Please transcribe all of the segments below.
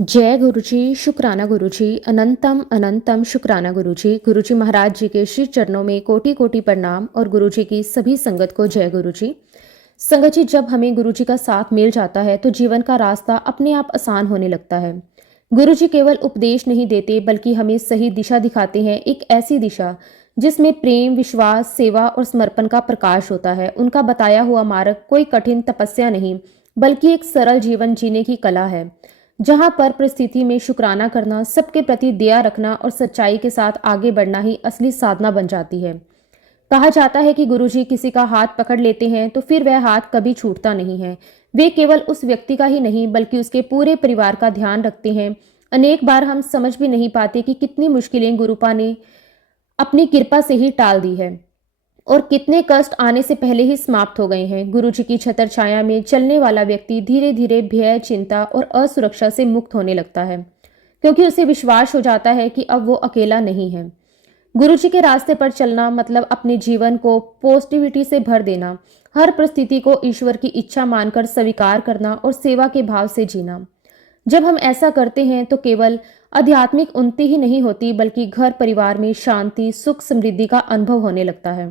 जय गुरुजी, शुक्राना गुरुजी, अनंतम अनंतम शुक्राना गुरुजी। गुरुजी महाराज जी के श्री चरणों में कोटि कोटि प्रणाम और गुरुजी की सभी संगत को जय गुरुजी। संगत जी, जब हमें गुरुजी का साथ मिल जाता है तो जीवन का रास्ता अपने आप आसान होने लगता है। गुरुजी केवल उपदेश नहीं देते बल्कि हमें सही दिशा दिखाते हैं, एक ऐसी दिशा जिसमें प्रेम, विश्वास, सेवा और समर्पण का प्रकाश होता है। उनका बताया हुआ मार्ग कोई कठिन तपस्या नहीं बल्कि एक सरल जीवन जीने की कला है, जहां पर परिस्थिति में शुक्राना करना, सबके प्रति दया रखना और सच्चाई के साथ आगे बढ़ना ही असली साधना बन जाती है। कहा जाता है कि गुरुजी किसी का हाथ पकड़ लेते हैं तो फिर वह हाथ कभी छूटता नहीं है। वे केवल उस व्यक्ति का ही नहीं बल्कि उसके पूरे परिवार का ध्यान रखते हैं। अनेक बार हम समझ भी नहीं पाते कि कितनी मुश्किलें गुरुपा ने अपनी कृपा से ही टाल दी है और कितने कष्ट आने से पहले ही समाप्त हो गए हैं। गुरुजी की छत्र छाया में चलने वाला व्यक्ति धीरे धीरे भय, चिंता और असुरक्षा से मुक्त होने लगता है, क्योंकि उसे विश्वास हो जाता है कि अब वो अकेला नहीं है। गुरुजी के रास्ते पर चलना मतलब अपने जीवन को पॉजिटिविटी से भर देना, हर परिस्थिति को ईश्वर की इच्छा मानकर स्वीकार करना और सेवा के भाव से जीना। जब हम ऐसा करते हैं तो केवल आध्यात्मिक उन्नति ही नहीं होती बल्कि घर परिवार में शांति, सुख, समृद्धि का अनुभव होने लगता है।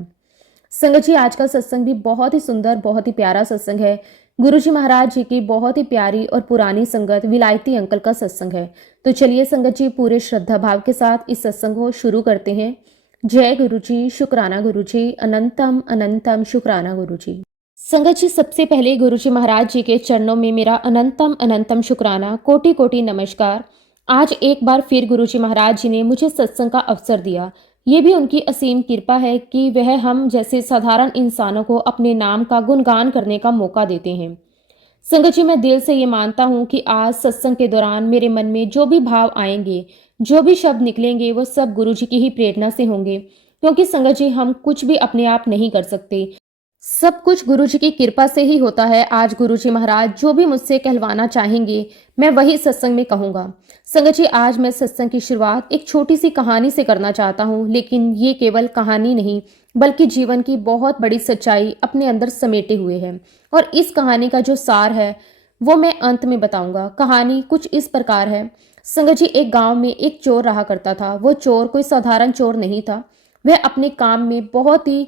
संगत जी, आज का सत्संग भी बहुत ही सुंदर, बहुत ही प्यारा सत्संग है। गुरुजी महाराज जी की बहुत ही प्यारी और पुरानी संगत विलायती अंकल का सत्संग है। तो चलिए संगत जी, पूरे श्रद्धा भाव के साथ इस सत्संग को शुरू करते हैं। जय गुरुजी, शुक्राना गुरुजी, अनंतम अनंतम शुक्राना गुरुजी। संगत जी, सबसे पहले गुरुजी महाराज जी के चरणों में मेरा अनंतम अनंतम शुक्राना, कोटि कोटि नमस्कार। आज एक बार फिर गुरुजी महाराज जी ने मुझे सत्संग का अवसर दिया। ये भी उनकी असीम कृपा है कि वह हम जैसे साधारण इंसानों को अपने नाम का गुणगान करने का मौका देते हैं। संगत जी, मैं दिल से ये मानता हूँ कि आज सत्संग के दौरान मेरे मन में जो भी भाव आएंगे, जो भी शब्द निकलेंगे, वो सब गुरुजी की ही प्रेरणा से होंगे। क्योंकि संगत जी, हम कुछ भी अपने आप नहीं कर सकते, सब कुछ गुरुजी की कृपा से ही होता है। आज गुरुजी महाराज जो भी मुझसे कहलवाना चाहेंगे, मैं वही सत्संग में कहूँगा। संगत जी, आज मैं सत्संग की शुरुआत एक छोटी सी कहानी से करना चाहता हूँ, लेकिन ये केवल कहानी नहीं बल्कि जीवन की बहुत बड़ी सच्चाई अपने अंदर समेटे हुए है। और इस कहानी का जो सार है वो मैं अंत में बताऊंगा। कहानी कुछ इस प्रकार है। संगत जी, एक गांव में एक चोर रहा करता था। वो चोर कोई साधारण चोर नहीं था। वह अपने काम में बहुत ही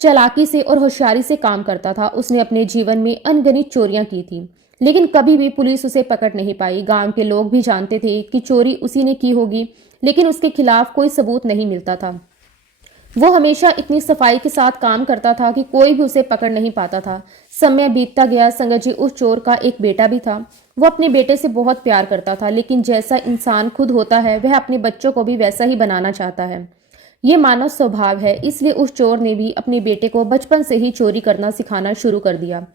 चालाकी से और होशियारी से काम करता था। उसने अपने जीवन में अनगिनत चोरियां की थी, लेकिन कभी भी पुलिस उसे पकड़ नहीं पाई। गांव के लोग भी जानते थे कि चोरी उसी ने की होगी, लेकिन उसके खिलाफ कोई सबूत नहीं मिलता था। वो हमेशा इतनी सफाई के साथ काम करता था कि कोई भी उसे पकड़ नहीं पाता था। समय बीतता गया। संगत जी, उस चोर का एक बेटा भी था। वो अपने बेटे से बहुत प्यार करता था, लेकिन जैसा इंसान खुद होता है वह अपने बच्चों को भी वैसा ही बनाना चाहता है। ये मानव स्वभाव है। इसलिए उस चोर ने भी अपने बेटे को बचपन से ही चोरी करना सिखाना शुरू कर दिया।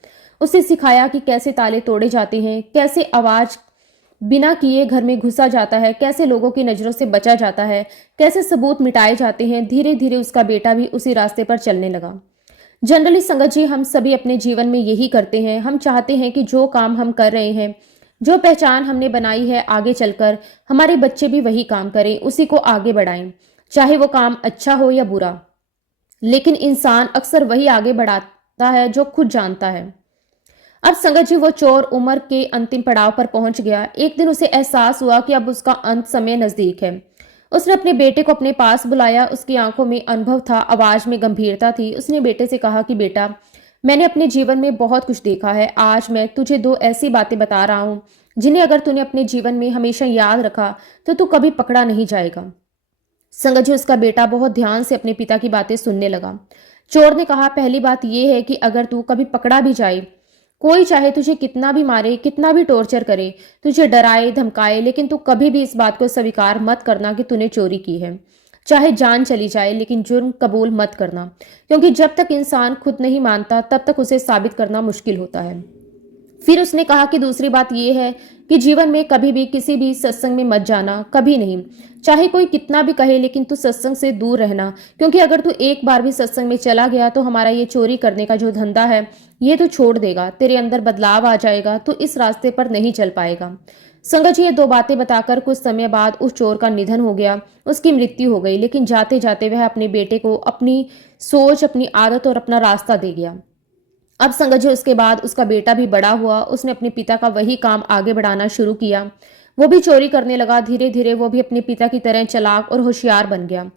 उसे सिखाया कि कैसे ताले तोड़े जाते हैं, कैसे आवाज बिना किए घर में घुसा जाता है, कैसे लोगों की नजरों से बचा जाता है, कैसे सबूत मिटाए जाते हैं। धीरे धीरे उसका बेटा भी उसी रास्ते पर चलने लगा। जनरली संगत जी, हम सभी अपने जीवन में यही करते हैं। हम चाहते हैं कि जो काम हम कर रहे हैं, जो पहचान हमने बनाई है, आगे चलकर हमारे बच्चे भी वही काम करें, उसी को आगे बढ़ाएं, चाहे वो काम अच्छा हो या बुरा। लेकिन इंसान अक्सर वही आगे बढ़ाता है जो खुद जानता है। अब संगत जी, वो चोर उम्र के अंतिम पड़ाव पर पहुंच गया। एक दिन उसे एहसास हुआ कि अब उसका अंत समय नजदीक है। उसने अपने बेटे को अपने पास बुलाया। उसकी आंखों में अनुभव था, आवाज में गंभीरता थी। उसने बेटे से कहा कि बेटा, मैंने अपने जीवन में बहुत कुछ देखा है। आज मैं तुझे दो ऐसी बातें बता रहा हूं जिन्हें अगर तूने अपने जीवन में हमेशा याद रखा तो तू कभी पकड़ा नहीं जाएगा। संगत जी, उसका बेटा बहुत ध्यान से अपने पिता की बातें सुनने लगा। चोर ने कहा, पहली बात यह है कि अगर तू कभी पकड़ा भी जाए, कोई चाहे तुझे कितना भी मारे, कितना भी टॉर्चर करे, तुझे डराए धमकाए, लेकिन तू कभी भी इस बात को स्वीकार मत करना कि तूने चोरी की है। चाहे जान चली जाए, लेकिन जुर्म कबूल मत करना, क्योंकि जब तक इंसान खुद नहीं मानता तब तक उसे साबित करना मुश्किल होता है। फिर उसने कहा कि दूसरी बात यह है कि जीवन में कभी भी किसी भी सत्संग में मत जाना, कभी नहीं। चाहे कोई कितना भी कहे, लेकिन तू सत्संग से दूर रहना, क्योंकि अगर तू एक बार भी सत्संग में चला गया तो हमारा ये चोरी करने का जो धंधा है ये तू छोड़ देगा, तेरे अंदर बदलाव आ जाएगा, तू इस रास्ते पर नहीं चल पाएगा। संगत जी, ये दो बातें बताकर कुछ समय बाद उस चोर का निधन हो गया, उसकी मृत्यु हो गई। लेकिन जाते जाते वह अपने बेटे को अपनी सोच, अपनी आदत और अपना रास्ता दे गया। अब संगत जी, उसके बाद उसका बेटा भी बड़ा हुआ। उसने अपने पिता का वही काम आगे बढ़ाना शुरू किया। वो भी चोरी करने लगा। धीरे धीरे वो भी अपने पिता की तरह चालाक और होशियार बन गया।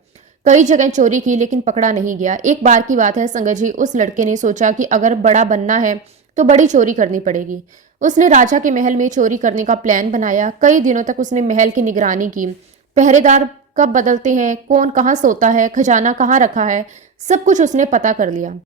कई जगह चोरी की लेकिन पकड़ा नहीं गया। एक बार की बात है, संगत जी, उस लड़के ने सोचा कि अगर बड़ा बनना है तो बड़ी चोरी करनी पड़ेगी। उसने राजा के महल में चोरी करने का प्लान बनाया। कई दिनों तक उसने महल की निगरानी की। पहरेदार कब बदलते हैं, कौन कहाँ सोता है, खजाना कहाँ रखा है, सब कुछ उसने पता कर लिया।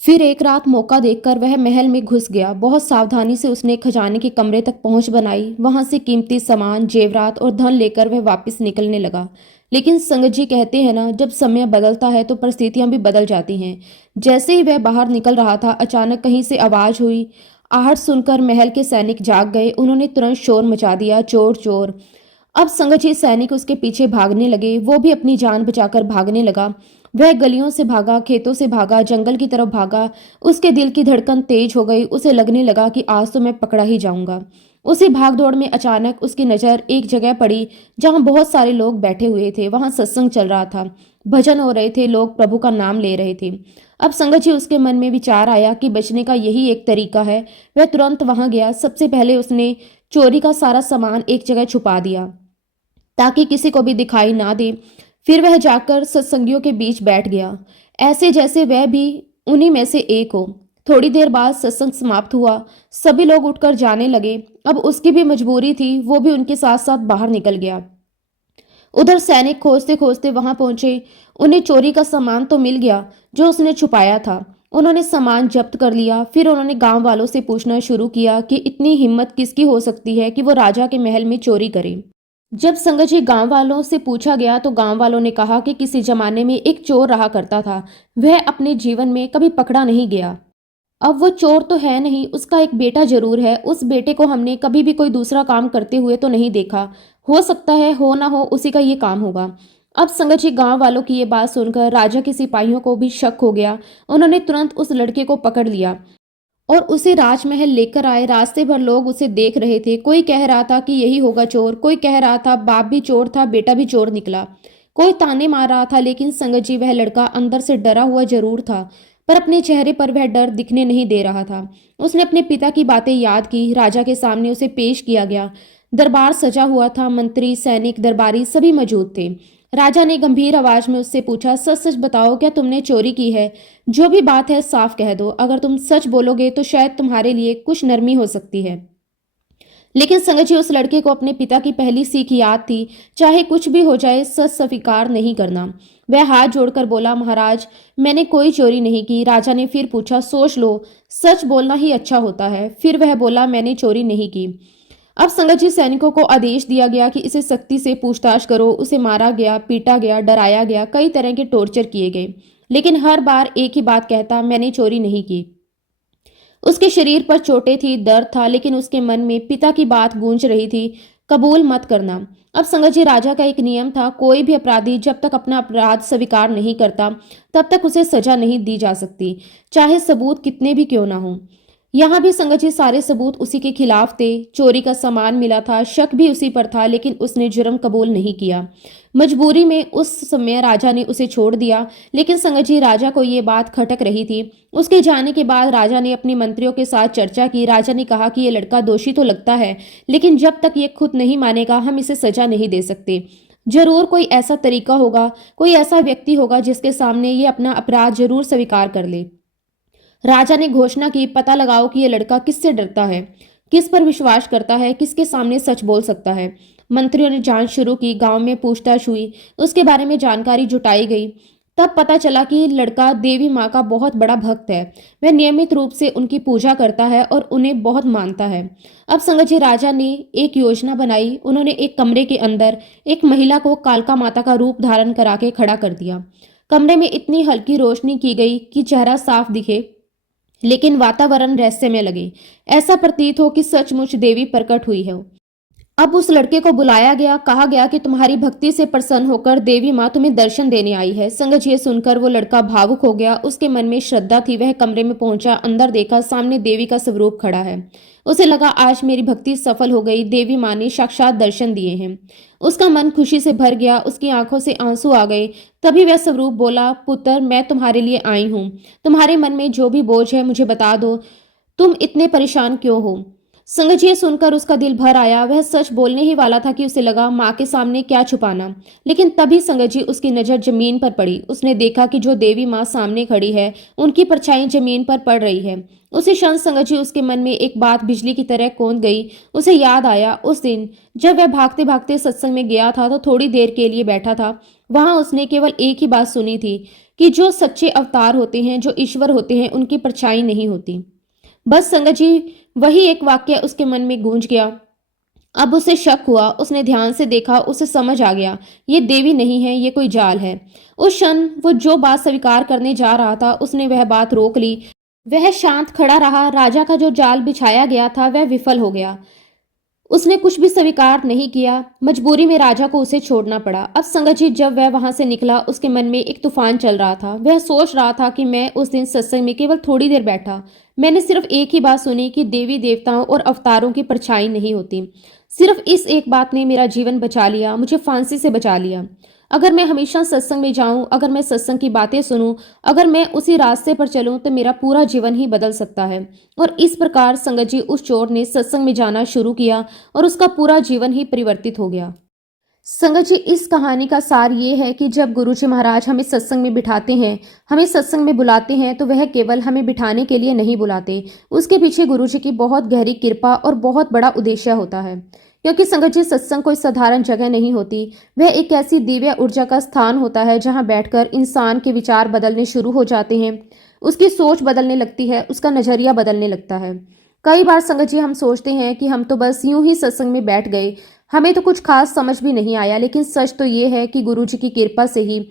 फिर एक रात मौका देखकर वह महल में घुस गया। बहुत सावधानी से उसने खजाने के कमरे तक पहुंच बनाई। वहां से कीमती सामान, जेवरात और धन लेकर वह वापस निकलने लगा। लेकिन संगत जी कहते हैं ना, जब समय बदलता है तो परिस्थितियां भी बदल जाती हैं। जैसे ही वह बाहर निकल रहा था, अचानक कहीं से आवाज हुई। आहट सुनकर महल के सैनिक जाग गए। उन्होंने तुरंत शोर मचा दिया, चोर चोर। अब संगठित सैनिक उसके पीछे भागने लगे। वो भी अपनी जान बचाकर भागने लगा। वह गलियों से भागा, खेतों से भागा, जंगल की तरफ भागा। उसके दिल की धड़कन तेज हो गई। उसे लगने लगा कि आज तो मैं पकड़ा ही जाऊंगा। उसी भागदौड़ में अचानक उसकी नजर एक जगह पड़ी जहां बहुत सारे लोग बैठे हुए थे। वहां सत्संग चल रहा था, भजन हो रहे थे, लोग प्रभु का नाम ले रहे थे। अब संगत जी, उसके मन में विचार आया कि बचने का यही एक तरीका है। वह तुरंत वहां गया। सबसे पहले उसने चोरी का सारा सामान एक जगह छुपा दिया ताकि किसी को भी दिखाई ना दे। फिर वह जाकर सत्संगियों के बीच बैठ गया, ऐसे जैसे वह भी उन्हीं में से एक हो। थोड़ी देर बाद सत्संग समाप्त हुआ। सभी लोग उठकर जाने लगे। अब उसकी भी मजबूरी थी, वो भी उनके साथ साथ बाहर निकल गया। उधर सैनिक खोजते खोजते वहां पहुंचे। उन्हें चोरी का सामान तो मिल गया जो उसने छुपाया था। उन्होंने सामान जब्त कर लिया। फिर उन्होंने गांव वालों से पूछना शुरू किया कि इतनी हिम्मत किसकी हो सकती है कि वो राजा के महल में चोरी करे। जब संगत जी गांव वालों से पूछा गया तो गांव वालों ने कहा कि किसी जमाने में एक चोर रहा करता था। वह अपने जीवन में कभी पकड़ा नहीं गया। अब वो चोर तो है नहीं, उसका एक बेटा जरूर है। उस बेटे को हमने कभी भी कोई दूसरा काम करते हुए तो नहीं देखा। हो सकता है, हो ना हो, उसी का ये काम होगा। अब संगत जी गांव वालों की ये बात सुनकर राजा के सिपाहियों को भी शक हो गया। उन्होंने तुरंत उस लड़के को पकड़ लिया और उसे राजमहल लेकर आए। रास्ते भर लोग उसे देख रहे थे। कोई कह रहा था कि यही होगा चोर, कोई कह रहा था बाप भी चोर था, बेटा भी चोर निकला, कोई ताने मार रहा था। लेकिन संगत जी, वह लड़का अंदर से डरा हुआ जरूर था, पर अपने चेहरे पर वह डर दिखने नहीं दे रहा था। उसने अपने पिता की बातें याद की। राजा के सामने उसे पेश किया गया। दरबार सजा हुआ था। मंत्री, सैनिक, दरबारी सभी मौजूद थे। राजा ने गंभीर आवाज में उससे पूछा, सच सच बताओ, क्या तुमने चोरी की है? जो भी बात है साफ कह दो। अगर तुम सच बोलोगे तो शायद तुम्हारे लिए कुछ नरमी हो सकती है। लेकिन संगत जी, उस लड़के को अपने पिता की पहली सीख याद थी, चाहे कुछ भी हो जाए, सच स्वीकार नहीं करना। वह हाथ जोड़कर बोला, महाराज, मैंने कोई चोरी नहीं की। राजा ने फिर पूछा, सोच लो, सच बोलना ही अच्छा होता है। फिर वह बोला, मैंने चोरी नहीं की। अब संगत जी, सैनिकों को आदेश दिया गया कि इसे सख्ती से पूछताछ करो। उसे मारा गया, पीटा गया, डराया गया, कई तरह के टॉर्चर किए गए। लेकिन हर बार एक ही बात कहता, मैंने चोरी नहीं की। उसके शरीर पर चोटें थी, दर्द था, लेकिन उसके मन में पिता की बात गूंज रही थी, कबूल मत करना। अब संगत जी, राजा का एक नियम था, कोई भी अपराधी जब तक अपना अपराध स्वीकार नहीं करता तब तक उसे सजा नहीं दी जा सकती, चाहे सबूत कितने भी क्यों ना हो। यहाँ भी संगत जी, सारे सबूत उसी के खिलाफ थे। चोरी का सामान मिला था, शक भी उसी पर था, लेकिन उसने जुर्म कबूल नहीं किया। मजबूरी में उस समय राजा ने उसे छोड़ दिया। लेकिन संगत जी, राजा को ये बात खटक रही थी। उसके जाने के बाद राजा ने अपने मंत्रियों के साथ चर्चा की। राजा ने कहा कि ये लड़का दोषी तो लगता है, लेकिन जब तक ये खुद नहीं मानेगा हम इसे सजा नहीं दे सकते। जरूर कोई ऐसा तरीका होगा, कोई ऐसा व्यक्ति होगा जिसके सामने ये अपना अपराध जरूर स्वीकार कर ले। राजा ने घोषणा की, पता लगाओ कि यह लड़का किससे डरता है, किस पर विश्वास करता है, किसके सामने सच बोल सकता है। मंत्रियों ने जांच शुरू की। गांव में पूछताछ हुई, उसके बारे में जानकारी जुटाई गई। तब पता चला कि लड़का देवी माँ का बहुत बड़ा भक्त है। वह नियमित रूप से उनकी पूजा करता है और उन्हें बहुत मानता है। अब संगत जी, राजा ने एक योजना बनाई। उन्होंने एक कमरे के अंदर एक महिला को कालका माता का रूप धारण करा के खड़ा कर दिया। कमरे में इतनी हल्की रोशनी की गई कि चेहरा साफ दिखे, लेकिन वातावरण रहस्यमय लगे। ऐसा प्रतीत हो कि सचमुच देवी प्रकट हुई है। अब उस लड़के को बुलाया गया। कहा गया कि तुम्हारी भक्ति से प्रसन्न होकर देवी माँ तुम्हें दर्शन देने आई है। संगत ये सुनकर वो लड़का भावुक हो गया। उसके मन में श्रद्धा थी। वह कमरे में पहुंचा, अंदर देखा, सामने देवी का स्वरूप खड़ा है। उसे लगा, आज मेरी भक्ति सफल हो गई, देवी माँ ने साक्षात दर्शन दिए हैं। उसका मन खुशी से भर गया, उसकी आंखों से आंसू आ गए। तभी वह स्वरूप बोला, पुत्र, मैं तुम्हारे लिए आई हूँ। तुम्हारे मन में जो भी बोझ है मुझे बता दो। तुम इतने परेशान क्यों हो? संगत जी, ये सुनकर उसका दिल भर आया। वह सच बोलने ही वाला था कि उसे लगा माँ के सामने क्या छुपाना। लेकिन तभी संगत जी उसकी नजर जमीन पर पड़ी। उसने देखा कि जो देवी माँ सामने खड़ी है, उनकी परछाई जमीन पर पड़ रही है। उसी क्षण संगत जी उसके मन में एक बात बिजली की तरह कौंध गई। उसे याद आया उस दिन जब वह भागते भागते सत्संग में गया था तो थोड़ी देर के लिए बैठा था। वहां उसने केवल एक ही बात सुनी थी कि जो सच्चे अवतार होते हैं, जो ईश्वर होते हैं, उनकी परछाई नहीं होती। बस संगत जी, वही एक वाक्य उसके मन में गूंज गया। अब उसे शक हुआ। उसने ध्यान से देखा, उसे समझ आ गया ये देवी नहीं है, ये कोई जाल है। उस क्षण वो जो बात स्वीकार करने जा रहा था, उसने वह बात रोक ली। वह शांत खड़ा रहा। राजा का जो जाल बिछाया गया था वह विफल हो गया। उसने कुछ भी स्वीकार नहीं किया। मजबूरी में राजा को उसे छोड़ना पड़ा। अब संगतजी, जब वह वहां से निकला, उसके मन में एक तूफान चल रहा था। वह सोच रहा था कि मैं उस दिन सत्संग में केवल थोड़ी देर बैठा। मैंने सिर्फ एक ही बात सुनी कि देवी देवताओं और अवतारों की परछाई नहीं होती। सिर्फ इस एक बात ने मेरा जीवन बचा लिया, मुझे फांसी से बचा लिया। अगर मैं हमेशा सत्संग में जाऊं, अगर मैं सत्संग की बातें सुनूं, अगर मैं उसी रास्ते पर चलूं, तो मेरा पूरा जीवन ही बदल सकता है। और इस प्रकार संगत जी, उस चोर ने सत्संग में जाना शुरू किया और उसका पूरा जीवन ही परिवर्तित हो गया। संगत जी, इस कहानी का सार ये है कि जब गुरुजी महाराज हमें सत्संग में बिठाते हैं, हमें सत्संग में बुलाते हैं, तो वह केवल हमें बिठाने के लिए नहीं बुलाते। उसके पीछे गुरुजी की बहुत गहरी कृपा और बहुत बड़ा उद्देश्य होता है। क्योंकि संगत जी, सत्संग कोई साधारण जगह नहीं होती। वह एक ऐसी दिव्य ऊर्जा का स्थान होता है जहाँ बैठकर इंसान के विचार बदलने शुरू हो जाते हैं। उसकी सोच बदलने लगती है, उसका नजरिया बदलने लगता है। कई बार संगत जी, हम सोचते हैं कि हम तो बस यूं ही सत्संग में बैठ गए, हमें तो कुछ खास समझ भी नहीं आया। लेकिन सच तो ये है कि गुरुजी की कृपा से ही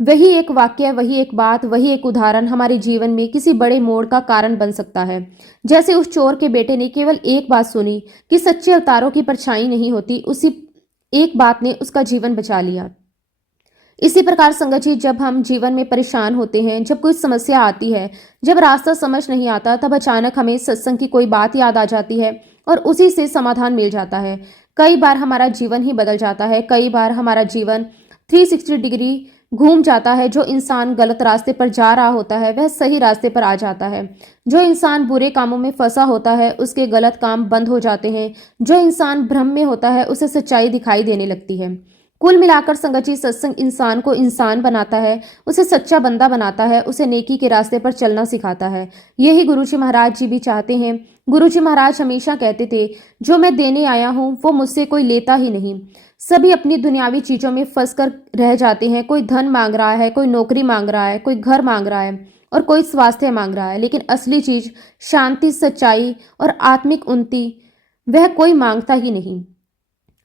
वही एक वाक्य, वही एक बात, वही एक उदाहरण हमारे जीवन में किसी बड़े मोड़ का कारण बन सकता है। जैसे उस चोर के बेटे ने केवल एक बात सुनी कि सच्चे अवतारों की परछाई नहीं होती, उसी एक बात ने उसका जीवन बचा लिया। इसी प्रकार संगत जी, जब हम जीवन में परेशान होते हैं, जब कोई समस्या आती है, जब रास्ता समझ नहीं आता, तब अचानक हमें सत्संग की कोई बात याद आ जाती है और उसी से समाधान मिल जाता है। कई बार हमारा जीवन ही बदल जाता है। कई बार हमारा जीवन 360 डिग्री घूम जाता है। जो इंसान गलत रास्ते पर जा रहा होता है, वह सही रास्ते पर आ जाता है। जो इंसान बुरे कामों में फंसा होता है, उसके गलत काम बंद हो जाते हैं। जो इंसान भ्रम में होता है, उसे सच्चाई दिखाई देने लगती है। कुल मिलाकर संगत जी, सत्संग इंसान को इंसान बनाता है, उसे सच्चा बंदा बनाता है, उसे नेकी के रास्ते पर चलना सिखाता है। यही गुरुजी महाराज जी भी चाहते हैं। गुरुजी महाराज हमेशा कहते थे, जो मैं देने आया हूँ वो मुझसे कोई लेता ही नहीं। सभी अपनी दुनियावी चीजों में फंस कर रह जाते हैं। कोई धन मांग रहा है, कोई नौकरी मांग रहा है, कोई घर मांग रहा है और कोई स्वास्थ्य मांग रहा है। लेकिन असली चीज शांति, सच्चाई और आत्मिक उन्नति वह कोई मांगता ही नहीं।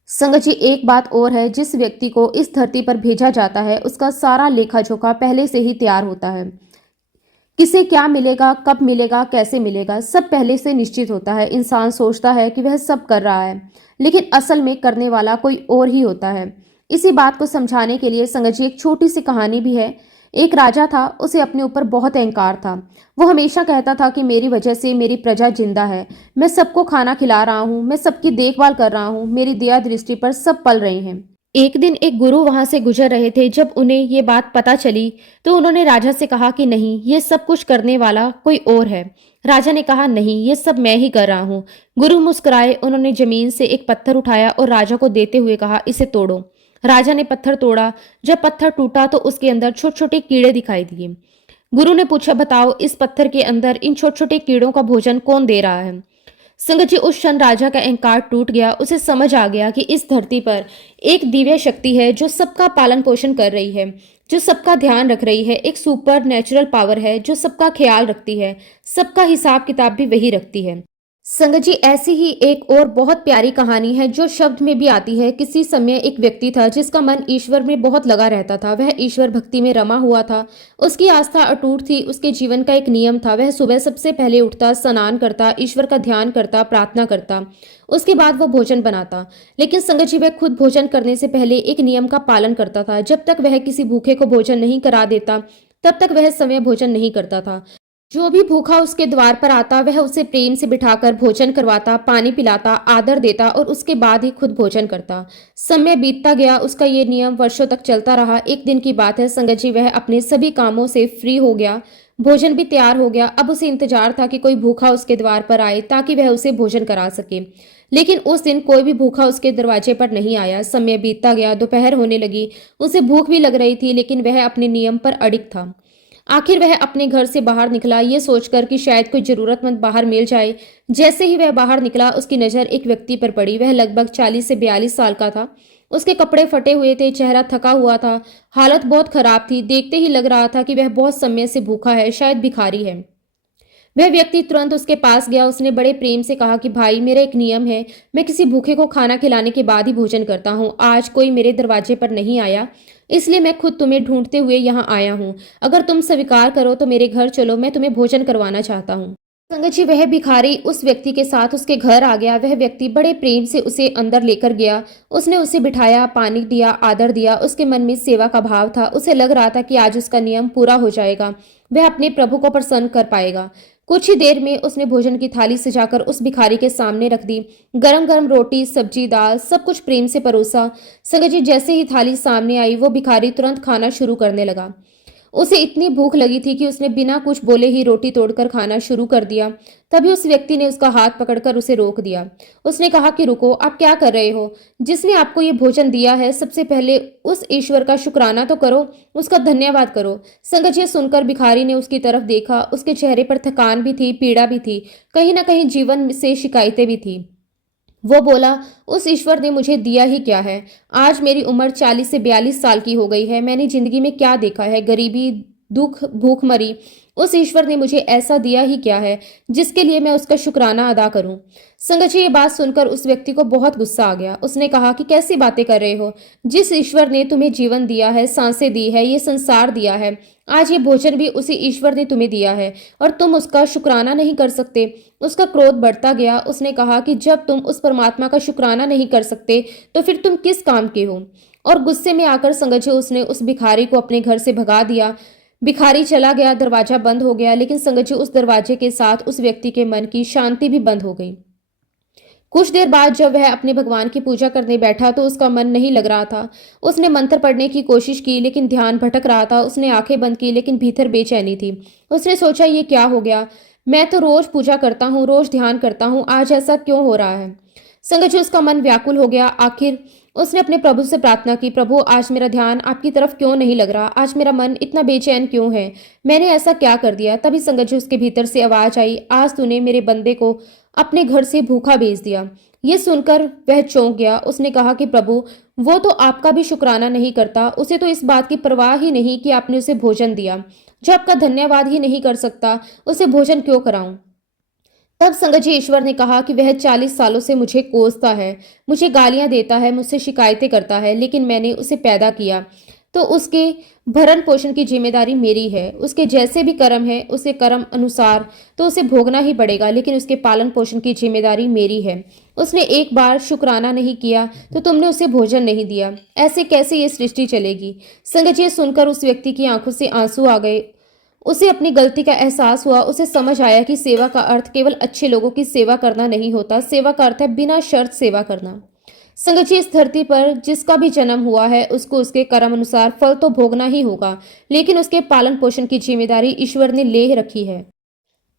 संगत जी, एक बात और है, जिस व्यक्ति को इस धरती पर भेजा जाता है, उसका सारा लेखा जोखा पहले से ही तैयार होता है। किसे क्या मिलेगा, कब मिलेगा, कैसे मिलेगा, सब पहले से निश्चित होता है। इंसान सोचता है कि वह सब कर रहा है, लेकिन असल में करने वाला कोई और ही होता है। इसी बात को समझाने के लिए संगत जी, एक छोटी सी कहानी भी है। एक राजा था, उसे अपने ऊपर बहुत अहंकार था। वो हमेशा कहता था कि मेरी वजह से मेरी प्रजा जिंदा है, मैं सबको खाना खिला रहा हूँ, मैं सबकी देखभाल कर रहा हूँ, मेरी दया दृष्टि पर सब पल रहे हैं। एक दिन एक गुरु वहां से गुजर रहे थे। जब उन्हें ये बात पता चली तो उन्होंने राजा से कहा कि नहीं, ये सब कुछ करने वाला कोई और है। राजा ने कहा, नहीं, ये सब मैं ही कर रहा हूँ। गुरु मुस्कुराए। उन्होंने जमीन से एक पत्थर उठाया और राजा को देते हुए कहा, इसे तोड़ो। राजा ने पत्थर तोड़ा। जब पत्थर टूटा तो उसके अंदर छोटे छोटे कीड़े दिखाई दिए। गुरु ने पूछा, बताओ, इस पत्थर के अंदर इन छोटे छोटे कीड़ों का भोजन कौन दे रहा है? संगत जी, उस क्षण राजा का अहंकार टूट गया। उसे समझ आ गया कि इस धरती पर एक दिव्य शक्ति है जो सबका पालन पोषण कर रही है, जो सबका ध्यान रख रही है। एक सुपर नेचुरल पावर है जो सबका ख्याल रखती है, सबका हिसाब किताब भी वही रखती है। संगत जी, ऐसी ही एक और बहुत प्यारी कहानी है जो शब्द में भी आती है। किसी समय एक व्यक्ति था जिसका मन ईश्वर में बहुत लगा रहता था। वह ईश्वर भक्ति में रमा हुआ था। उसकी आस्था अटूट थी। उसके जीवन का एक नियम था, वह सुबह सबसे पहले उठता, स्नान करता, ईश्वर का ध्यान करता, प्रार्थना करता, उसके बाद वो भोजन बनाता। लेकिन संगत जी, वह खुद भोजन करने से पहले एक नियम का पालन करता था। जब तक वह किसी भूखे को भोजन नहीं करा देता, तब तक वह समय भोजन नहीं करता था। जो भी भूखा उसके द्वार पर आता, वह उसे प्रेम से बिठाकर भोजन करवाता, पानी पिलाता, आदर देता और उसके बाद ही खुद भोजन करता। समय बीतता गया। उसका ये नियम वर्षों तक चलता रहा। एक दिन की बात है संगत जी, वह अपने सभी कामों से फ्री हो गया, भोजन भी तैयार हो गया। अब उसे इंतजार था कि कोई भूखा उसके द्वार पर आए ताकि वह उसे भोजन करा सके। लेकिन उस दिन कोई भी भूखा उसके दरवाजे पर नहीं आया। समय बीतता गया, दोपहर होने लगी। उसे भूख भी लग रही थी, लेकिन वह अपने नियम पर अडिग था। आखिर वह अपने घर से बाहर निकला, ये सोचकर कि शायद कोई जरूरतमंद बाहर मिल जाए। जैसे ही वह बाहर निकला, उसकी नजर एक व्यक्ति पर पड़ी। वह लगभग 40 से 42 साल का था। उसके कपड़े फटे हुए थे, चेहरा थका हुआ था, हालत बहुत खराब थी। देखते ही लग रहा था कि वह बहुत समय से भूखा है, शायद भिखारी है। वह व्यक्ति तुरंत उसके पास गया। उसने बड़े प्रेम से कहा कि भाई, मेरा एक नियम है, मैं किसी भूखे को खाना खिलाने के बाद ही भोजन करता हूँ। आज कोई मेरे दरवाजे पर नहीं आया, इसलिए मैं खुद तुम्हें ढूंढते हुए यहाँ आया हूँ। अगर तुम स्वीकार करो तो मेरे घर चलो, मैं तुम्हें भोजन करवाना चाहता हूँ। संगत जी, वह भिखारी उस व्यक्ति के साथ उसके घर आ गया। वह व्यक्ति बड़े प्रेम से उसे अंदर लेकर गया। उसने उसे बिठाया, पानी दिया, आदर दिया। उसके मन में सेवा का भाव था। उसे लग रहा था कि आज उसका नियम पूरा हो जाएगा, वह अपने प्रभु को प्रसन्न कर पाएगा। कुछ ही देर में उसने भोजन की थाली सजाकर उस भिखारी के सामने रख दी। गरम गरम रोटी, सब्जी, दाल, सब कुछ प्रेम से परोसा। संगत जी, जैसे ही थाली सामने आई, वो भिखारी तुरंत खाना शुरू करने लगा। उसे इतनी भूख लगी थी कि उसने बिना कुछ बोले ही रोटी तोड़कर खाना शुरू कर दिया। तभी उस व्यक्ति ने उसका हाथ पकड़कर उसे रोक दिया। उसने कहा कि रुको, आप क्या कर रहे हो? जिसने आपको ये भोजन दिया है, सबसे पहले उस ईश्वर का शुक्राना तो करो, उसका धन्यवाद करो। संगत जी, सुनकर भिखारी ने उसकी तरफ देखा। उसके चेहरे पर थकान भी थी, पीड़ा भी थी, कहीं ना कहीं जीवन से शिकायतें भी थी। वो बोला, उस ईश्वर ने मुझे दिया ही क्या है? आज मेरी उम्र 40 से 42 साल की हो गई है। मैंने जिंदगी में क्या देखा है? गरीबी, दुख, भूखमरी। उस ईश्वर ने मुझे ऐसा दिया ही क्या है जिसके लिए मैं उसका शुक्राना अदा करूं? संगत जी, ये बात सुनकर उस व्यक्ति को बहुत गुस्सा आ गया। उसने कहा कि कैसी बातें कर रहे हो? जिस ईश्वर ने तुम्हें जीवन दिया है, सांसें दी है, ये संसार दिया है, आज ये भोजन भी उसी ईश्वर ने तुम्हें दिया है, और तुम उसका शुक्राना नहीं कर सकते। उसका क्रोध बढ़ता गया। उसने कहा कि जब तुम उस परमात्मा का शुक्राना नहीं कर सकते तो फिर तुम किस काम के हो? और गुस्से में आकर संगत जी, उसने उस भिखारी को अपने घर से भगा दिया। भिखारी चला गया, दरवाजा बंद हो गया। लेकिन संगत जी, उस दरवाजे के साथ उस व्यक्ति के मन की शांति भी बंद हो गई। कुछ देर बाद जब वह अपने भगवान की पूजा करने बैठा तो उसका मन नहीं लग रहा था। उसने मंत्र पढ़ने की कोशिश की, लेकिन ध्यान भटक रहा था। उसने आंखें बंद की, लेकिन भीतर बेचैनी थी। उसने सोचा, ये क्या हो गया? मैं तो रोज पूजा करता हूँ, रोज ध्यान करता हूँ, आज ऐसा क्यों हो रहा है? संगत जी, उसका मन व्याकुल हो गया। आखिर उसने अपने प्रभु से प्रार्थना की, प्रभु, आज मेरा ध्यान आपकी तरफ क्यों नहीं लग रहा? आज मेरा मन इतना बेचैन क्यों है? मैंने ऐसा क्या कर दिया? तभी संगत जी, उसके भीतर से आवाज आई, आज तूने मेरे बंदे को अपने घर से भूखा भेज दिया। ये सुनकर वह चौंक गया। उसने कहा कि प्रभु, वो तो आपका भी शुक्राना नहीं करता, उसे तो इस बात की परवाह ही नहीं कि आपने उसे भोजन दिया। जो आपका धन्यवाद ही नहीं कर सकता, उसे भोजन क्यों कराऊं? तब संगत जी, ईश्वर ने कहा कि वह 40 सालों से मुझे कोसता है, मुझे गालियां देता है, मुझसे शिकायतें करता है, लेकिन मैंने उसे पैदा किया तो उसके भरण पोषण की जिम्मेदारी मेरी है। उसके जैसे भी कर्म है, उसे कर्म अनुसार तो उसे भोगना ही पड़ेगा, लेकिन उसके पालन पोषण की जिम्मेदारी मेरी है। उसने एक बार शुक्राना नहीं किया तो तुमने उसे भोजन नहीं दिया। ऐसे कैसे ये सृष्टि चलेगी? संगत जी, सुनकर उस व्यक्ति की आंखों से आंसू आ गए। उसे अपनी गलती का एहसास हुआ। उसे समझ आया कि सेवा का अर्थ केवल अच्छे लोगों की सेवा करना नहीं होता, सेवा का अर्थ है बिना शर्त सेवा करना। संगत जी, इस धरती पर जिसका भी जन्म हुआ है, उसको उसके कर्म अनुसार फल तो भोगना ही होगा, लेकिन उसके पालन पोषण की जिम्मेदारी ईश्वर ने ले रखी है।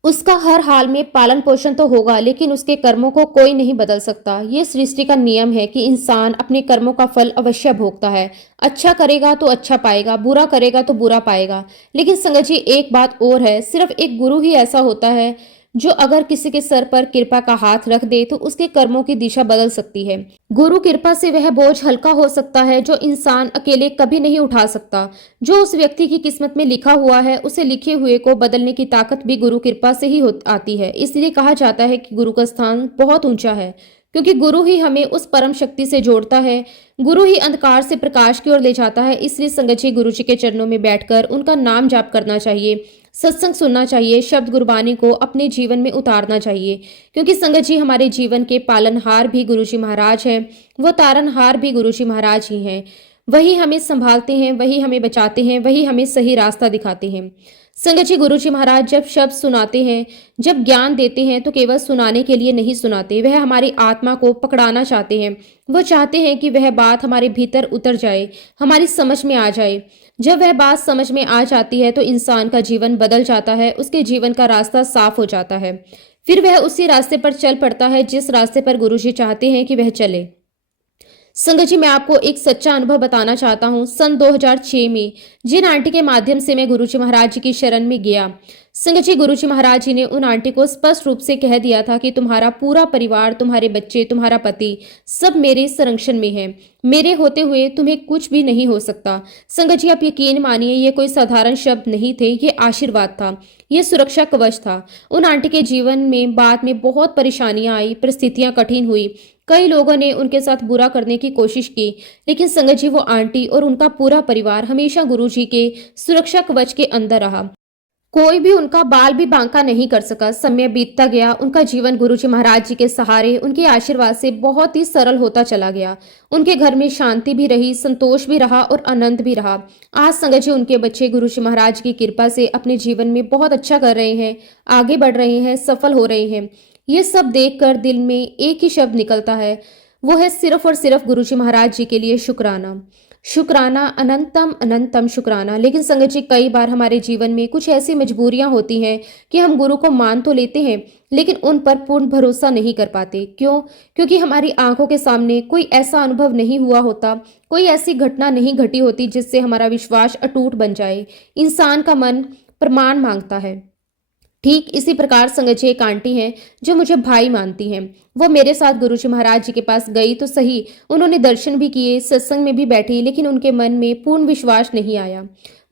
उसका हर हाल में पालन पोषण तो होगा, लेकिन उसके कर्मों को कोई नहीं बदल सकता। ये सृष्टि का नियम है कि इंसान अपने कर्मों का फल अवश्य भोगता है। अच्छा करेगा तो अच्छा पाएगा, बुरा करेगा तो बुरा पाएगा। लेकिन संगत जी, एक बात और है, सिर्फ एक गुरु ही ऐसा होता है जो अगर किसी के सर पर कृपा का हाथ रख दे तो उसके कर्मों की दिशा बदल सकती है। गुरु कृपा से वह बोझ हल्का हो सकता है जो इंसान अकेले कभी नहीं उठा सकता। जो उस व्यक्ति की किस्मत में लिखा हुआ है, उसे लिखे हुए को बदलने की ताकत भी गुरु कृपा से ही आती है। इसलिए कहा जाता है कि गुरु का स्थान बहुत ऊंचा है, क्योंकि गुरु ही हमें उस परम शक्ति से जोड़ता है। गुरु ही अंधकार से प्रकाश की ओर ले जाता है। इसलिए संगत जी, गुरु जी के चरणों में बैठकर उनका नाम जाप करना चाहिए, सत्संग सुनना चाहिए, शब्द गुरबानी को अपने जीवन में उतारना चाहिए, क्योंकि संगत जी, हमारे जीवन के पालनहार भी गुरु जी महाराज हैं, वो तारनहार भी गुरु जी महाराज ही हैं। वही हमें संभालते हैं, वही हमें बचाते हैं, वही हमें सही रास्ता दिखाते हैं। संगत जी, गुरु जी महाराज जब शब्द सुनाते हैं, जब ज्ञान देते हैं तो केवल सुनाने के लिए नहीं सुनाते, वह हमारी आत्मा को पकड़ाना चाहते हैं। वो चाहते हैं कि वह बात हमारे भीतर उतर जाए, हमारी समझ में आ जाए। जब वह बात समझ में आ जाती है तो इंसान का जीवन बदल जाता है, उसके जीवन का रास्ता साफ हो जाता है। फिर वह उसी रास्ते पर चल पड़ता है जिस रास्ते पर गुरु जी चाहते हैं कि वह चले। संगत जी, मैं आपको एक सच्चा अनुभव बताना चाहता हूँ। सन 2006 में जिन आंटी के माध्यम से मैं गुरुजी महाराज जी की शरण में गया, संगत जी, गुरुजी महाराज जी ने उन आंटी को स्पष्ट रूप से कह दिया था कि तुम्हारा पूरा परिवार, तुम्हारे बच्चे, तुम्हारा पति सब मेरे संरक्षण में है। मेरे होते हुए तुम्हें कुछ भी नहीं हो सकता। संगत जी, आप यकीन मानिए, ये कोई साधारण शब्द नहीं थे, ये आशीर्वाद था, ये सुरक्षा कवच था। उन आंटी के जीवन में बाद में बहुत परेशानियां आई, परिस्थितियां कठिन हुई। कई लोगों ने उनके साथ बुरा करने की कोशिश की, लेकिन संगत जी, वो आंटी और उनका पूरा परिवार हमेशा गुरुजी के सुरक्षा कवच के अंदर रहा। कोई भी उनका बाल भी बांका नहीं कर सका। समय बीतता गया, उनका जीवन गुरुजी महाराज जी के सहारे, उनके आशीर्वाद से बहुत ही सरल होता चला गया। उनके घर में शांति भी रही, संतोष भी रहा और आनंद भी रहा। आज संगत जी, उनके बच्चे गुरुजी महाराज की कृपा से अपने जीवन में बहुत अच्छा कर रहे हैं, आगे बढ़ रहे हैं, सफल हो रहे हैं। ये सब देखकर दिल में एक ही शब्द निकलता है, वो है सिर्फ और सिर्फ गुरुजी महाराज जी के लिए शुक्राना। शुक्राना, अनंतम अनंतम शुक्राना। लेकिन संगत जी, कई बार हमारे जीवन में कुछ ऐसी मजबूरियां होती हैं कि हम गुरु को मान तो लेते हैं, लेकिन उन पर पूर्ण भरोसा नहीं कर पाते। क्यों? क्योंकि हमारी आंखों के सामने कोई ऐसा अनुभव नहीं हुआ होता, कोई ऐसी घटना नहीं घटी होती जिससे हमारा विश्वास अटूट बन जाए। इंसान का मन प्रमाण मांगता है। ठीक इसी प्रकार संगत जी, एक आंटी हैं जो मुझे भाई मानती हैं। वो मेरे साथ गुरुजी महाराज जी के पास गई तो सही, उन्होंने दर्शन भी किए, सत्संग में भी बैठी, लेकिन उनके मन में पूर्ण विश्वास नहीं आया।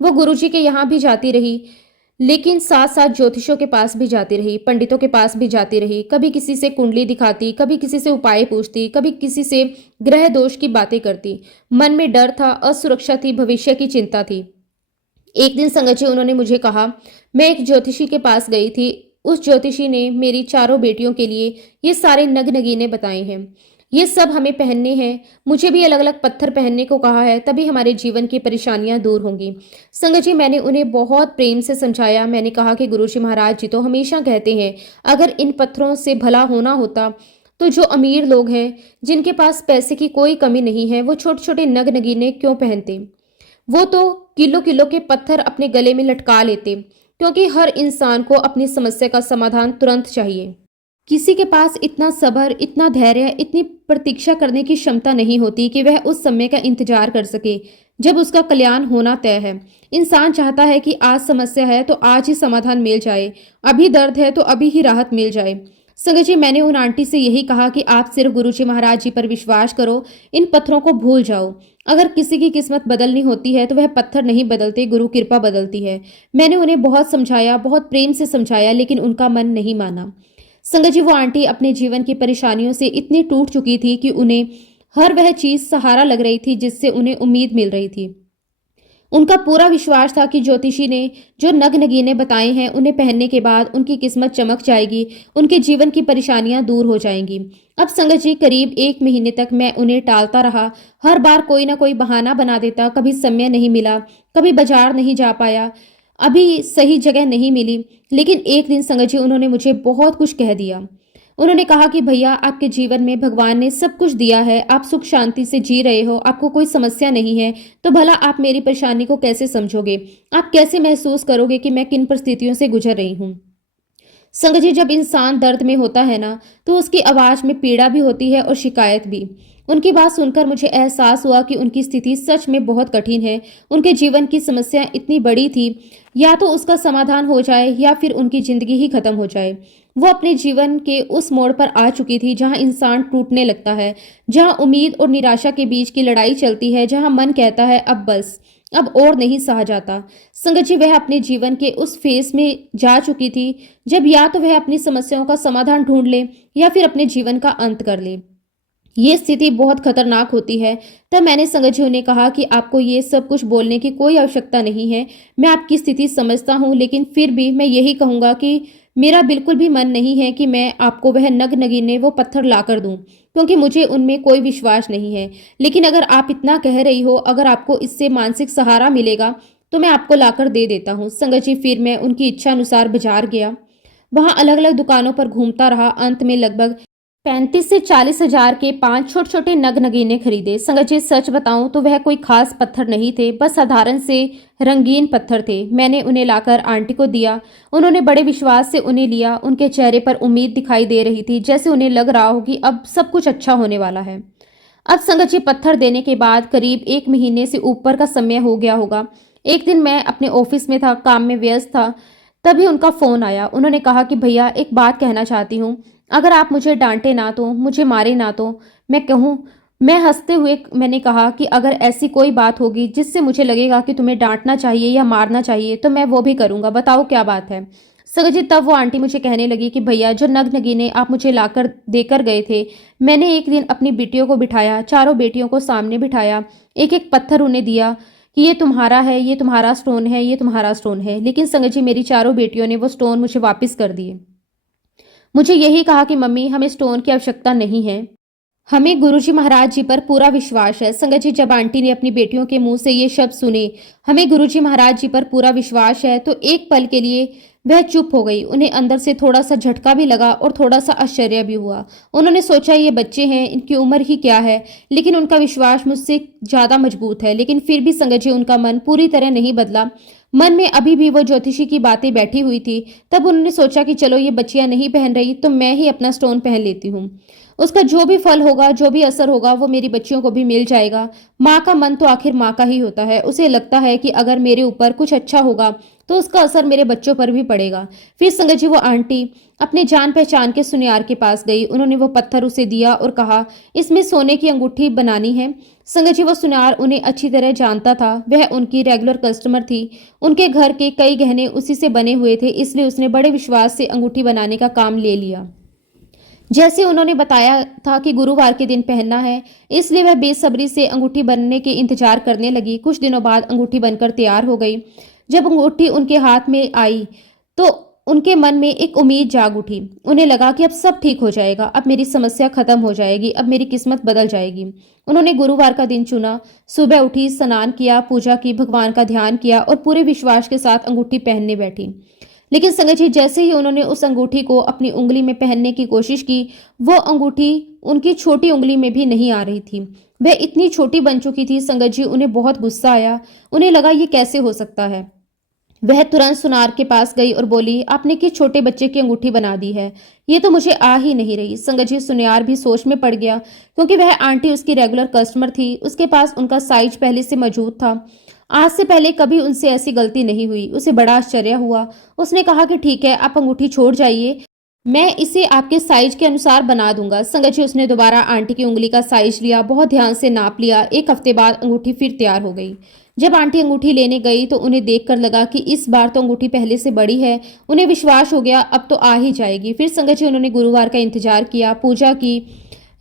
वो गुरुजी के यहाँ भी जाती रही, लेकिन साथ साथ ज्योतिषों के पास भी जाती रही, पंडितों के पास भी जाती रही। कभी किसी से कुंडली दिखाती, कभी किसी से उपाय पूछती, कभी किसी से ग्रह दोष की बातें करती। मन में डर था, असुरक्षा थी, भविष्य की चिंता थी। एक दिन संगत जी, उन्होंने मुझे कहा, मैं एक ज्योतिषी के पास गई थी। उस ज्योतिषी ने मेरी चारों बेटियों के लिए ये सारे नग नगीने बताए हैं, ये सब हमें पहनने हैं। मुझे भी अलग अलग पत्थर पहनने को कहा है, तभी हमारे जीवन की परेशानियां दूर होंगी। संगत जी, मैंने उन्हें बहुत प्रेम से समझाया। मैंने कहा कि गुरुजी महाराज जी तो हमेशा कहते हैं, अगर इन पत्थरों से भला होना होता तो जो अमीर लोग हैं, जिनके पास पैसे की कोई कमी नहीं है, वो छोटे छोटे नग नगीने क्यों पहनते? वो तो किलो किलो के पत्थर अपने गले में लटका लेते, क्योंकि हर इंसान को अपनी समस्या का समाधान तुरंत चाहिए। किसी के पास इतना सब्र, इतना धैर्य, इतनी प्रतीक्षा करने की क्षमता नहीं होती कि वह उस समय का इंतजार कर सके जब उसका कल्याण होना तय है। इंसान चाहता है कि आज समस्या है तो आज ही समाधान मिल जाए, अभी दर्द है तो अभी ही राहत मिल जाए। संगत जी, मैंने उन आंटी से यही कहा कि आप सिर्फ गुरुजी महाराज जी पर विश्वास करो, इन पत्थरों को भूल जाओ। अगर किसी की किस्मत बदलनी होती है तो वह पत्थर नहीं बदलते, गुरु कृपा बदलती है। मैंने उन्हें बहुत समझाया, बहुत प्रेम से समझाया, लेकिन उनका मन नहीं माना। संगत जी, वो आंटी अपने जीवन की परेशानियों से इतनी टूट चुकी थी कि उन्हें हर वह चीज सहारा लग रही थी जिससे उन्हें उम्मीद मिल रही थी। उनका पूरा विश्वास था कि ज्योतिषी ने जो नग नगीने बताए हैं, उन्हें पहनने के बाद उनकी किस्मत चमक जाएगी, उनके जीवन की परेशानियां दूर हो जाएंगी। अब संगत जी, करीब 1 महीने तक मैं उन्हें टालता रहा। हर बार कोई ना कोई बहाना बना देता। कभी समय नहीं मिला, कभी बाजार नहीं जा पाया, अभी सही जगह नहीं मिली। लेकिन एक दिन संगत जी, उन्होंने मुझे बहुत कुछ कह दिया। उन्होंने कहा कि भैया, आपके जीवन में भगवान ने सब कुछ दिया है, आप सुख शांति से जी रहे हो, आपको कोई समस्या नहीं है, तो भला आप मेरी परेशानी को कैसे समझोगे? आप कैसे महसूस करोगे कि मैं किन परिस्थितियों से गुजर रही हूँ? संगत जी, जब इंसान दर्द में होता है ना, तो उसकी आवाज में पीड़ा भी होती है और शिकायत भी। उनकी बात सुनकर मुझे एहसास हुआ कि उनकी स्थिति सच में बहुत कठिन है। उनके जीवन की समस्या इतनी बड़ी थी, या तो उसका समाधान हो जाए या फिर उनकी जिंदगी ही खत्म हो जाए। वो अपने जीवन के उस मोड़ पर आ चुकी थी जहां इंसान टूटने लगता है, जहां उम्मीद और निराशा के बीच की लड़ाई चलती है, जहां मन कहता है अब बस, अब और नहीं सहा जाता। संगत जी, वह अपने जीवन के उस फेस में जा चुकी थी जब या तो वह अपनी समस्याओं का समाधान ढूंढ ले या फिर अपने जीवन का अंत कर ले। ये स्थिति बहुत खतरनाक होती है। तब मैंने संगत जी उन्हें कहा कि आपको ये सब कुछ बोलने की कोई आवश्यकता नहीं है। मैं आपकी स्थिति समझता हूँ, लेकिन फिर भी मैं यही कहूँगा कि मेरा बिल्कुल भी मन नहीं है कि मैं आपको वह नग नगीने वो पत्थर ला कर दूँ, क्योंकि मुझे उनमें कोई विश्वास नहीं है। लेकिन अगर आप इतना कह रही हो, अगर आपको इससे मानसिक सहारा मिलेगा, तो मैं आपको लाकर दे देता हूँ। संगत जी, फिर मैं उनकी इच्छा अनुसार बाजार गया। वहां अलग अलग दुकानों पर घूमता रहा। अंत में लगभग 35 से 40 हजार के 5 छोटे छोटे नग नगीने खरीदे। संगत जी, सच बताऊं तो वह कोई खास पत्थर नहीं थे, बस साधारण से रंगीन पत्थर थे। मैंने उन्हें लाकर आंटी को दिया। उन्होंने बड़े विश्वास से उन्हें लिया। उनके चेहरे पर उम्मीद दिखाई दे रही थी, जैसे उन्हें लग रहा हो कि अब सब कुछ अच्छा होने वाला है। अब संगत जी, पत्थर देने के बाद करीब 1 महीने से ऊपर का समय हो गया होगा। एक दिन मैं अपने ऑफिस में था, काम में व्यस्त था। तभी उनका फोन आया। उन्होंने कहा कि भैया, एक बात कहना चाहती हूँ। अगर आप मुझे डांटे ना तो, मुझे मारे ना तो मैं कहूँ। मैं हंसते हुए मैंने कहा कि अगर ऐसी कोई बात होगी जिससे मुझे लगेगा कि तुम्हें डांटना चाहिए या मारना चाहिए तो मैं वो भी करूंगा। बताओ क्या बात है। सगत जी, तब वो आंटी मुझे कहने लगी कि भैया, जो नग नगीने आप मुझे लाकर देकर गए थे, मैंने एक दिन अपनी बेटियों को बिठाया, चारों बेटियों को सामने बिठाया, एक एक पत्थर उन्हें दिया कि ये तुम्हारा है, ये तुम्हारा स्टोन है, ये तुम्हारा स्टोन है। लेकिन संगत जी, मेरी चारों बेटियों ने वो स्टोन मुझे वापस कर दिए। मुझे यही कहा कि मम्मी, हमें स्टोन की आवश्यकता नहीं है, हमें गुरुजी महाराज जी पर पूरा विश्वास है। संगत जी, जब आंटी ने अपनी बेटियों के मुंह से ये शब्द सुने, हमें गुरुजी महाराज जी पर पूरा विश्वास है, तो एक पल के लिए वह चुप हो गई। उन्हें अंदर से थोड़ा सा झटका भी लगा और थोड़ा सा आश्चर्य भी हुआ। उन्होंने सोचा, ये बच्चे हैं, इनकी उम्र ही क्या है, लेकिन उनका विश्वास मुझसे ज्यादा मजबूत है। लेकिन फिर भी संगत जी, उनका मन पूरी तरह नहीं बदला। मन में अभी भी वो ज्योतिषी की बातें बैठी हुई थी। तब उन्होंने सोचा कि चलो, ये बच्चियां नहीं पहन रही तो मैं ही अपना स्टोन पहन लेती हूँ। उसका जो भी फल होगा, जो भी असर होगा, वो मेरी बच्चियों को भी मिल जाएगा। माँ का मन तो आखिर माँ का ही होता है। उसे लगता है कि अगर मेरे ऊपर कुछ अच्छा होगा तो उसका असर मेरे बच्चों पर भी पड़ेगा। फिर संगत जी, वो आंटी अपने जान पहचान के सुनियार के पास गई। उन्होंने वो पत्थर उसे दिया और कहा, इसमें सोने की अंगूठी बनानी है। संगत जी, वो सुनियार उन्हें अच्छी तरह जानता था। वह उनकी रेगुलर कस्टमर थी। उनके घर के कई गहने उसी से बने हुए थे, इसलिए उसने बड़े विश्वास से अंगूठी बनाने का काम ले लिया। जैसे उन्होंने बताया था कि गुरुवार के दिन पहनना है, इसलिए वह बेसब्री से अंगूठी बनने के इंतजार करने लगी। कुछ दिनों बाद अंगूठी बनकर तैयार हो गई। जब अंगूठी उनके हाथ में आई तो उनके मन में एक उम्मीद जाग उठी। उन्हें लगा कि अब सब ठीक हो जाएगा, अब मेरी समस्या खत्म हो जाएगी, अब मेरी किस्मत बदल जाएगी। उन्होंने गुरुवार का दिन चुना। सुबह उठी, स्नान किया, पूजा की, भगवान का ध्यान किया और पूरे विश्वास के साथ अंगूठी पहनने बैठी। लेकिन संगत जी, जैसे ही उन्होंने उस अंगूठी को अपनी उंगली में पहनने की कोशिश की, वो अंगूठी उनकी छोटी उंगली में भी नहीं आ रही थी। वह इतनी छोटी बन चुकी थी। संगत जी, उन्हें बहुत गुस्सा आया। उन्हें लगा, ये कैसे हो सकता है। वह तुरंत सुनार के पास गई और बोली, आपने किस छोटे बच्चे की अंगूठी बना दी है, ये तो मुझे आ ही नहीं रही। संगत जी, सुनियार भी सोच में पड़ गया, क्योंकि वह आंटी उसकी रेगुलर कस्टमर थी। उसके पास उनका साइज पहले से मौजूद था। आज से पहले कभी उनसे ऐसी गलती नहीं हुई। उसे बड़ा आश्चर्य हुआ। उसने कहा कि ठीक है, आप अंगूठी छोड़ जाइए, मैं इसे आपके साइज के अनुसार बना दूंगा। संगत जी, उसने दोबारा आंटी की उंगली का साइज लिया, बहुत ध्यान से नाप लिया। 1 हफ्ते बाद अंगूठी फिर तैयार हो गई। जब आंटी अंगूठी लेने गई तो उन्हें देखकर लगा कि इस बार तो अंगूठी पहले से बड़ी है। उन्हें विश्वास हो गया, अब तो आ ही जाएगी। फिर संगत जी, उन्होंने गुरुवार का इंतजार किया, पूजा की,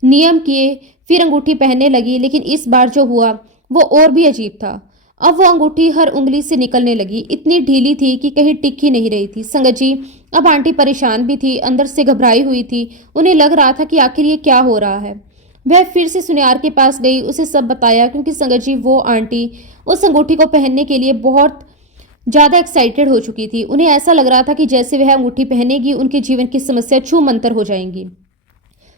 नियम किए, फिर अंगूठी पहनने लगी। लेकिन इस बार जो हुआ वो और भी अजीब था। अब वो अंगूठी हर उंगली से निकलने लगी। इतनी ढीली थी कि कहीं टिक ही नहीं रही थी। संगत जी, अब आंटी परेशान भी थी, अंदर से घबराई हुई थी। उन्हें लग रहा था कि आखिर ये क्या हो रहा है। वह फिर से सुनियार के पास गई, उसे सब बताया, क्योंकि संगत जी, वो आंटी उस अंगूठी को पहनने के लिए बहुत ज्यादा एक्साइटेड हो चुकी थी। उन्हें ऐसा लग रहा था कि जैसे वह अंगूठी पहनेगी उनके जीवन की समस्या छू मंतर हो जाएंगी।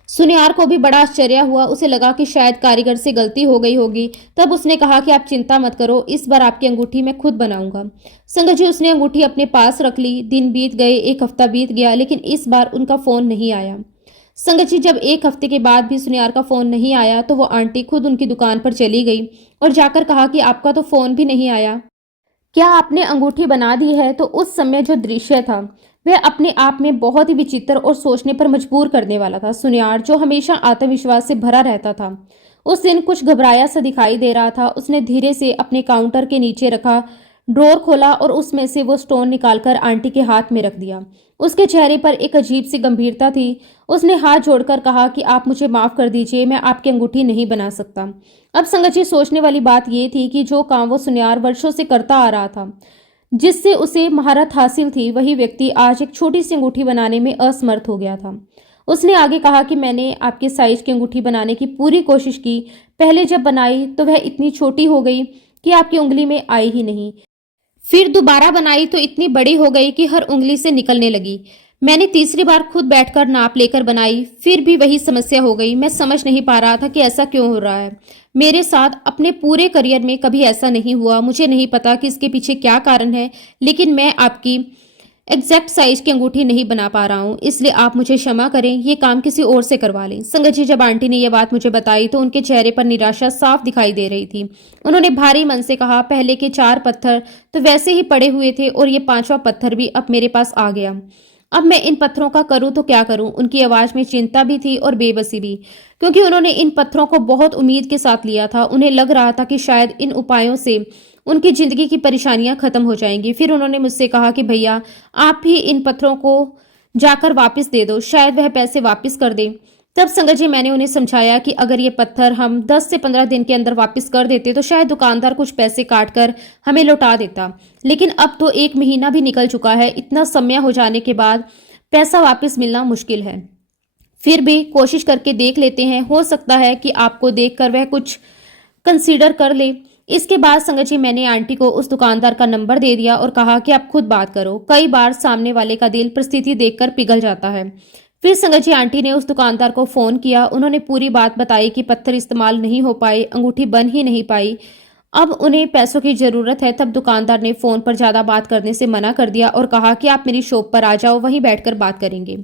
सुनियार को भी बड़ा आश्चर्य हुआ। उसे लगा कि शायद कारीगर से गलती हो गई होगी। तब उसने कहा कि आप चिंता मत करो, इस बार आपकी अंगूठी मैं खुद बनाऊंगा। संगत जी, उसने अंगूठी अपने पास रख ली। दिन बीत गए, 1 हफ्ता बीत गया, लेकिन इस बार उनका फोन नहीं आया। संगत जी, जब 1 हफ्ते के बाद भी सुनियार का फोन नहीं आया तो वो आंटी खुद उनकी दुकान पर चली गई और जाकर कहा कि आपका तो फोन भी नहीं आया, क्या आपने अंगूठी बना दी है। तो उस समय जो दृश्य था वह अपने आप में बहुत ही विचित्र और सोचने पर मजबूर करने वाला था। सुनियार, जो हमेशा आत्मविश्वास से भरा रहता था, उस दिन कुछ घबराया सा दिखाई दे रहा था। उसने धीरे से अपने काउंटर के नीचे रखा ड्रॉर खोला और उसमें से वो स्टोन निकालकर आंटी के हाथ में रख दिया। उसके चेहरे पर एक अजीब सी गंभीरता थी। उसने हाथ जोड़कर कहा कि आप मुझे माफ कर दीजिए, मैं आपकी अंगूठी नहीं बना सकता। अब संगत जी, सोचने वाली बात यह थी कि जो काम वो सुनियार वर्षों से करता आ रहा था, जिससे उसे महारत हासिल थी, वही व्यक्ति आज एक छोटी सी अंगूठी बनाने में असमर्थ हो गया था। उसने आगे कहा कि मैंने आपके साइज की अंगूठी बनाने की पूरी कोशिश की। पहले जब बनाई तो वह इतनी छोटी हो गई कि आपकी उंगली में आई ही नहीं। फिर दोबारा बनाई तो इतनी बड़ी हो गई कि हर उंगली से निकलने लगी। मैंने तीसरी बार खुद बैठकर नाप लेकर बनाई, फिर भी वही समस्या हो गई। मैं समझ नहीं पा रहा था कि ऐसा क्यों हो रहा है। मेरे साथ अपने पूरे करियर में कभी ऐसा नहीं हुआ। मुझे नहीं पता कि इसके पीछे क्या कारण है, लेकिन मैं आपकी एग्जैक्ट साइज की अंगूठी नहीं बना पा रहा हूँ, इसलिए आप मुझे क्षमा करें, ये काम किसी और से करवा लें। संगत जी, जब आंटी ने यह बात मुझे बताई तो उनके चेहरे पर निराशा साफ दिखाई दे रही थी। उन्होंने भारी मन से कहा, पहले के 4 पत्थर तो वैसे ही पड़े हुए थे और ये 5वां पत्थर भी अब मेरे पास आ गया। अब मैं इन पत्थरों का करूं तो क्या करूं? उनकी आवाज में चिंता भी थी और बेबसी भी, क्योंकि उन्होंने इन पत्थरों को बहुत उम्मीद के साथ लिया था। उन्हें लग रहा था कि शायद इन उपायों से उनकी जिंदगी की परेशानियां खत्म हो जाएंगी। फिर उन्होंने मुझसे कहा कि भैया, आप भी इन पत्थरों को जाकर वापस दे दो, शायद वह पैसे वापस कर दे। तब संगत जी, मैंने उन्हें समझाया कि अगर ये पत्थर हम 10 से 15 दिन के अंदर वापस कर देते तो शायद दुकानदार कुछ पैसे काट कर हमें लौटा देता, लेकिन अब तो 1 महीना भी निकल चुका है। इतना समय हो जाने के बाद पैसा वापस मिलना मुश्किल है। फिर भी कोशिश करके देख लेते हैं, हो सकता है कि आपको देखकर वह कुछ कंसीडर कर ले। इसके बाद संगत जी, मैंने आंटी को उस दुकानदार का नंबर दे दिया और कहा कि आप खुद बात करो। कई बार सामने वाले का दिल परिस्थिति देखकर पिघल जाता है। फिर संगत जी, आंटी ने उस दुकानदार को फोन किया। उन्होंने पूरी बात बताई कि पत्थर इस्तेमाल नहीं हो पाए, अंगूठी बन ही नहीं पाई, अब उन्हें पैसों की जरूरत है। तब दुकानदार ने फोन पर ज्यादा बात करने से मना कर दिया और कहा कि आप मेरी शॉप पर आ जाओ, वहीं बैठकर बात करेंगे।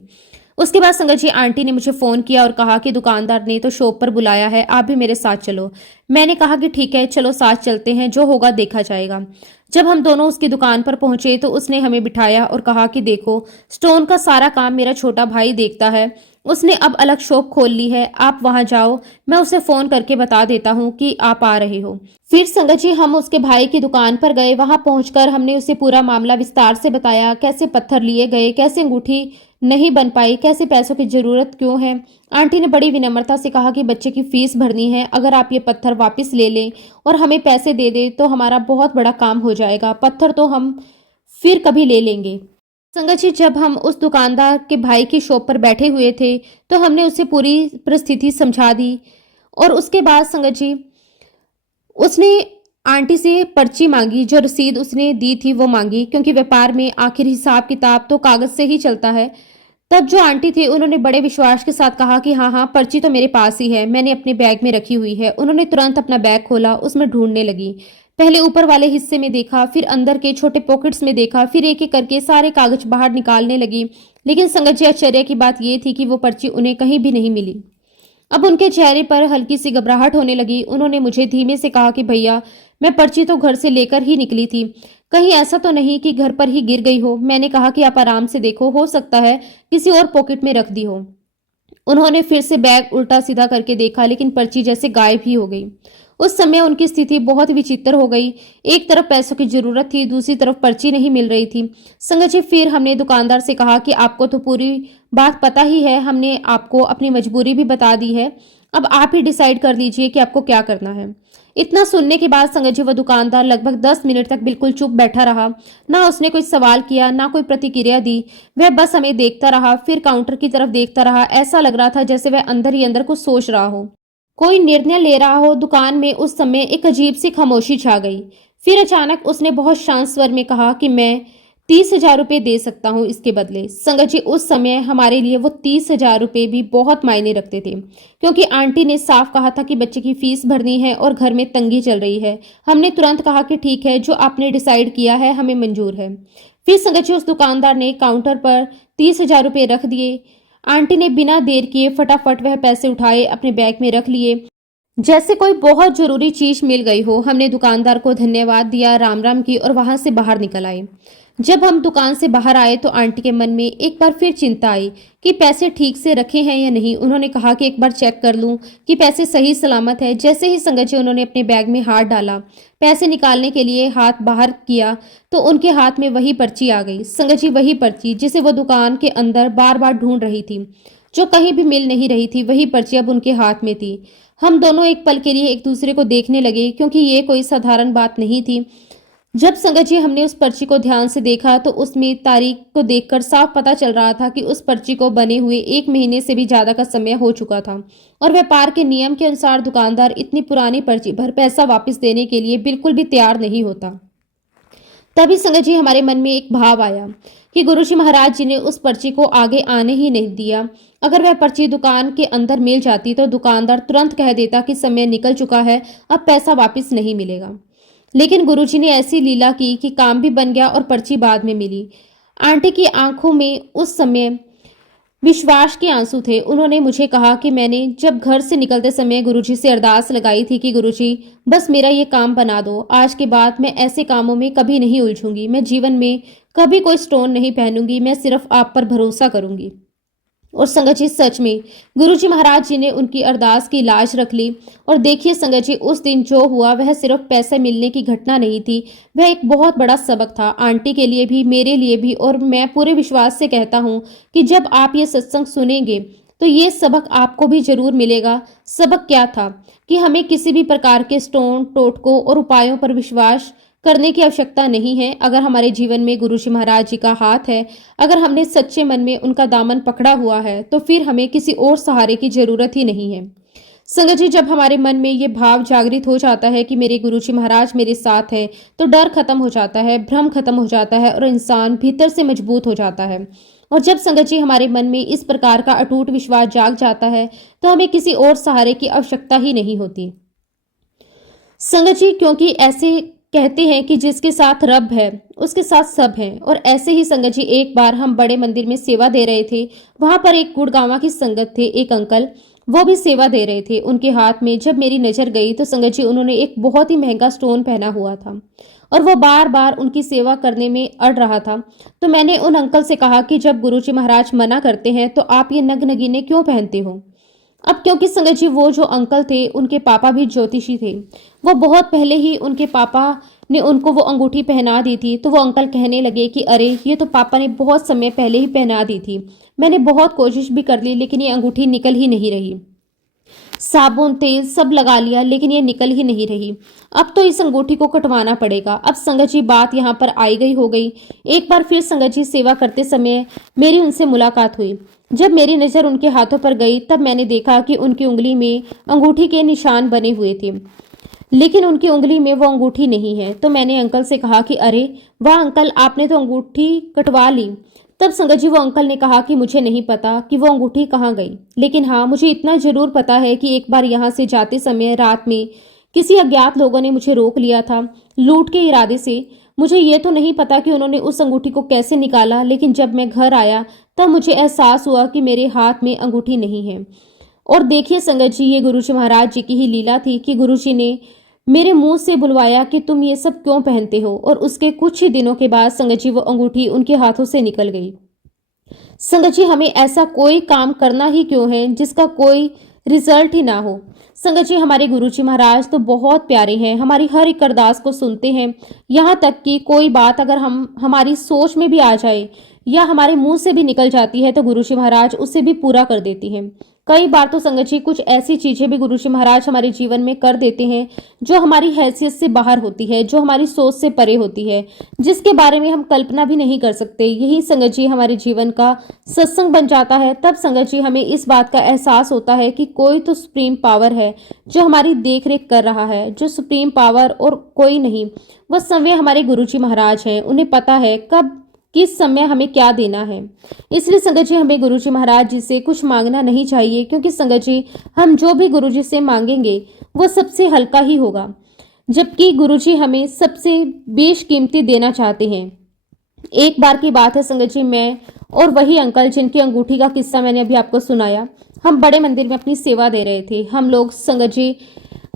उसके बाद संगत जी, आंटी ने मुझे फोन किया और कहा कि दुकानदार ने तो शॉप पर बुलाया है, आप भी मेरे साथ चलो। मैंने कहा कि ठीक है, चलो साथ चलते हैं, जो होगा देखा जाएगा। जब हम दोनों उसकी दुकान पर पहुंचे तो उसने हमें बिठाया और कहा कि देखो, स्टोन का सारा काम मेरा छोटा भाई देखता है, उसने अब अलग शॉप खोल ली है, आप वहां जाओ, मैं उसे फोन करके बता देता हूँ कि आप आ रहे हो। फिर संगत जी, हम उसके भाई की दुकान पर गए। वहां पहुंचकर हमने उसे पूरा मामला विस्तार से बताया, कैसे पत्थर लिए गए, कैसे अंगूठी नहीं बन पाई, कैसे पैसों की जरूरत क्यों है। आंटी ने बड़ी विनम्रता से कहा कि बच्चे की फीस भरनी है, अगर आप ये पत्थर वापस ले लें और हमें पैसे दे दें तो हमारा बहुत बड़ा काम हो जाएगा, पत्थर तो हम फिर कभी ले लेंगे। संगत जी, जब हम उस दुकानदार के भाई की शॉप पर बैठे हुए थे तो हमने उसे पूरी परिस्थिति समझा दी और उसके बाद संगत जी, उसने आंटी से पर्ची मांगी, जो रसीद उसने दी थी वो मांगी, क्योंकि व्यापार में आखिर हिसाब किताब तो कागज से ही चलता है। तब जो आंटी थी उन्होंने बड़े विश्वास के साथ कहा कि हाँ हाँ, पर्ची तो मेरे पास ही है, मैंने अपने बैग में रखी हुई है। उन्होंने तुरंत अपना बैग खोला, उसमें ढूंढने लगी। पहले ऊपर वाले हिस्से में देखा, फिर अंदर के छोटे पॉकेट्स में देखा, फिर एक एक करके सारे कागज बाहर निकालने लगी। लेकिन संगत जी, आश्चर्य की बात यह थी कि वो पर्ची उन्हें कहीं भी नहीं मिली। अब उनके चेहरे पर हल्की सी घबराहट होने लगी। उन्होंने मुझे धीमे से कहा कि भैया, मैं पर्ची तो घर से लेकर ही निकली थी, कहीं ऐसा तो नहीं कि घर पर ही गिर गई हो। मैंने कहा कि आप आराम से देखो, हो सकता है किसी और पॉकेट में रख दी हो। उन्होंने फिर से बैग उल्टा सीधा करके देखा, लेकिन पर्ची जैसे गायब ही हो गई। उस समय उनकी स्थिति बहुत विचित्र हो गई। एक तरफ पैसों की जरूरत थी, दूसरी तरफ पर्ची नहीं मिल रही थी। संगत जी, फिर हमने दुकानदार से कहा कि आपको तो पूरी बात पता ही है, हमने आपको अपनी मजबूरी भी बता दी है, अब आप ही डिसाइड कर लीजिए कि आपको क्या करना है। इतना सुनने के बाद संगत जी, वह दुकानदार लगभग 10 मिनट तक बिल्कुल चुप बैठा रहा। ना उसने कोई सवाल किया, ना कोई प्रतिक्रिया दी। वह बस हमें देखता रहा, फिर काउंटर की तरफ देखता रहा। ऐसा लग रहा था जैसे वह अंदर ही अंदर कुछ सोच रहा हो, कोई निर्णय ले रहा हो। दुकान में उस समय एक अजीब सी खामोशी छा गई। फिर अचानक उसने बहुत शांत स्वर में कहा कि मैं 30,000 रुपये दे सकता हूँ इसके बदले। संगत जी, उस समय हमारे लिए वो 30,000 रुपये भी बहुत मायने रखते थे, क्योंकि आंटी ने साफ कहा था कि बच्चे की फीस भरनी है और घर में तंगी चल रही है। हमने तुरंत कहा कि ठीक है, जो आपने डिसाइड किया है हमें मंजूर है। फिर संगत जी, उस दुकानदार ने काउंटर पर 30,000 रुपये रख दिए। आंटी ने बिना देर किए फटाफट वह पैसे उठाए, अपने बैग में रख लिए, जैसे कोई बहुत जरूरी चीज मिल गई हो। हमने दुकानदार को धन्यवाद दिया, राम राम की और वहां से बाहर निकल आए। जब हम दुकान से बाहर आए तो आंटी के मन में एक बार फिर चिंता आई कि पैसे ठीक से रखे हैं या नहीं। उन्होंने कहा कि एक बार चेक कर लूं कि पैसे सही सलामत है। जैसे ही संगत जी, उन्होंने अपने बैग में हाथ डाला, पैसे निकालने के लिए हाथ बाहर किया तो उनके हाथ में वही पर्ची आ गई। संगत जी, वही पर्ची जिसे वो दुकान के अंदर बार बार ढूंढ रही थी, जो कहीं भी मिल नहीं रही थी, वही पर्ची अब उनके हाथ में थी। हम दोनों एक पल के लिए एक दूसरे को देखने लगे, क्योंकि ये कोई साधारण बात नहीं थी। जब संगत जी, हमने उस पर्ची को ध्यान से देखा तो उसमें तारीख को देखकर साफ पता चल रहा था कि उस पर्ची को बने हुए 1 महीने से भी ज्यादा का समय हो चुका था, और व्यापार के नियम के अनुसार दुकानदार इतनी पुरानी पर्ची पर पैसा वापस देने के लिए बिल्कुल भी तैयार नहीं होता। तभी संगत जी हमारे मन में एक भाव आया कि गुरुजी महाराज जी ने उस पर्ची को आगे आने ही नहीं दिया। अगर वह पर्ची दुकान के अंदर मिल जाती तो दुकानदार तुरंत कह देता कि समय निकल चुका है, अब पैसा वापस नहीं मिलेगा। लेकिन गुरुजी ने ऐसी लीला की कि काम भी बन गया और पर्ची बाद में मिली। आंटी की आंखों में उस समय विश्वास के आंसू थे। उन्होंने मुझे कहा कि मैंने जब घर से निकलते समय गुरुजी से अरदास लगाई थी कि गुरुजी बस मेरा ये काम बना दो, आज के बाद मैं ऐसे कामों में कभी नहीं उलझूंगी, मैं जीवन में कभी कोई स्टोन नहीं पहनूंगी, मैं सिर्फ आप पर भरोसा करूंगी। और संगत जी सच में गुरुजी महाराज जी ने उनकी अरदास की लाज रख ली। और देखिए संगत जी, उस दिन जो हुआ वह सिर्फ पैसे मिलने की घटना नहीं थी, वह एक बहुत बड़ा सबक था, आंटी के लिए भी, मेरे लिए भी। और मैं पूरे विश्वास से कहता हूँ कि जब आप ये सत्संग सुनेंगे तो ये सबक आपको भी जरूर मिलेगा। सबक क्या था कि हमें किसी भी प्रकार के स्टोन, टोटकों और उपायों पर विश्वास करने की आवश्यकता नहीं है। अगर हमारे जीवन में गुरुजी महाराज जी का हाथ है, अगर हमने सच्चे मन में उनका दामन पकड़ा हुआ है, तो फिर हमें किसी और सहारे की जरूरत ही नहीं है। संगत जी, जब हमारे मन में ये भाव जागृत हो जाता है कि मेरे गुरुजी महाराज मेरे साथ है, तो डर खत्म हो जाता है, भ्रम खत्म हो जाता है और इंसान भीतर से मजबूत हो जाता है। और जब संगत जी हमारे मन में इस प्रकार का अटूट विश्वास जाग जाता है, तो हमें किसी और सहारे की आवश्यकता ही नहीं होती। संगत जी, क्योंकि ऐसे कहते हैं कि जिसके साथ रब है उसके साथ सब है। और ऐसे ही संगत जी, एक बार हम बड़े मंदिर में सेवा दे रहे थे। वहां पर एक गुड़गांवा की संगत थे, एक अंकल, वो भी सेवा दे रहे थे। उनके हाथ में जब मेरी नजर गई तो संगत जी उन्होंने एक बहुत ही महंगा स्टोन पहना हुआ था और वो बार बार उनकी सेवा करने में अड़ रहा था। तो मैंने उन अंकल से कहा कि जब गुरुजी महाराज मना करते हैं तो आप ये नग नगीने क्यों पहनते हो। अब क्योंकि संगत जी वो जो अंकल थे उनके पापा भी ज्योतिषी थे, वो बहुत पहले ही उनके पापा ने उनको वो अंगूठी पहना दी थी। तो वो अंकल कहने लगे कि अरे ये तो पापा ने बहुत समय पहले ही पहना दी थी, मैंने बहुत कोशिश भी कर ली लेकिन ये अंगूठी निकल ही नहीं रही, साबुन तेल सब लगा लिया लेकिन ये निकल ही नहीं रही, अब तो इस अंगूठी को कटवाना पड़ेगा। अब संगत जी बात यहाँ पर आई गई हो गई। एक बार फिर संगत जी सेवा करते समय मेरी उनसे मुलाकात हुई। जब मेरी नज़र उनके हाथों पर गई तब मैंने देखा कि उनकी उंगली में अंगूठी के निशान बने हुए थे, लेकिन उनकी उंगली में वो अंगूठी नहीं है। तो मैंने अंकल से कहा कि अरे वाह अंकल, आपने तो अंगूठी कटवा ली। तब संगत जी वो अंकल ने कहा कि मुझे नहीं पता कि वो अंगूठी कहाँ गई, लेकिन हाँ मुझे इतना जरूर पता है कि एक बार यहाँ से जाते समय रात में किसी अज्ञात लोगों ने मुझे रोक लिया था लूट के इरादे से। मुझे ये तो नहीं पता कि उन्होंने उस अंगूठी को कैसे निकाला, लेकिन जब मैं घर आया तब मुझे एहसास हुआ कि मेरे हाथ में अंगूठी नहीं है। और देखिए संगत जी, ये गुरुजी महाराज जी की ही लीला थी कि गुरुजी ने मेरे मुंह से बुलवाया कि तुम ये सब क्यों पहनते हो। और उसके कुछ ही दिनों के बाद संगत जी वो अंगूठी उनके हाथों से निकल गई। संगत जी, हमें ऐसा कोई काम करना ही क्यों है जिसका कोई रिजल्ट ही ना हो। संगत जी, हमारे गुरुजी महाराज तो बहुत प्यारे हैं, हमारी हर एक अरदास को सुनते हैं। यहाँ तक कि कोई बात अगर हम हमारी सोच में भी आ जाए या हमारे मुंह से भी निकल जाती है तो गुरुजी महाराज उसे भी पूरा कर देती हैं। कई बार तो संगत जी कुछ ऐसी चीजें भी गुरुजी महाराज हमारे जीवन में कर देते हैं जो हमारी हैसियत से बाहर होती है, जो हमारी सोच से परे होती है, जिसके बारे में हम कल्पना भी नहीं कर सकते। यही संगत जी हमारे जीवन का सत्संग बन जाता है। तब संगत जी हमें इस बात का एहसास होता है कि कोई तो सुप्रीम पावर है जो हमारी देख रेख कर रहा है, जो सुप्रीम पावर और कोई नहीं, वह समय हमारे गुरुजी महाराज हैं। उन्हें पता है कब किस समय हमें क्या देना है। इसलिए संगत जी हमें गुरुजी महाराज जी से कुछ मांगना नहीं चाहिए, क्योंकि संगत जी हम जो भी गुरुजी से मांगेंगे वो सबसे हल्का ही होगा, जबकि गुरुजी हमें सबसे बेशकीमती देना चाहते हैं। एक बार की बात है संगत जी, मैं और वही अंकल जिनकी अंगूठी का किस्सा मैंने अभी आपको सुनाया, हम बड़े मंदिर में अपनी सेवा दे रहे थे। हम लोग संगत जी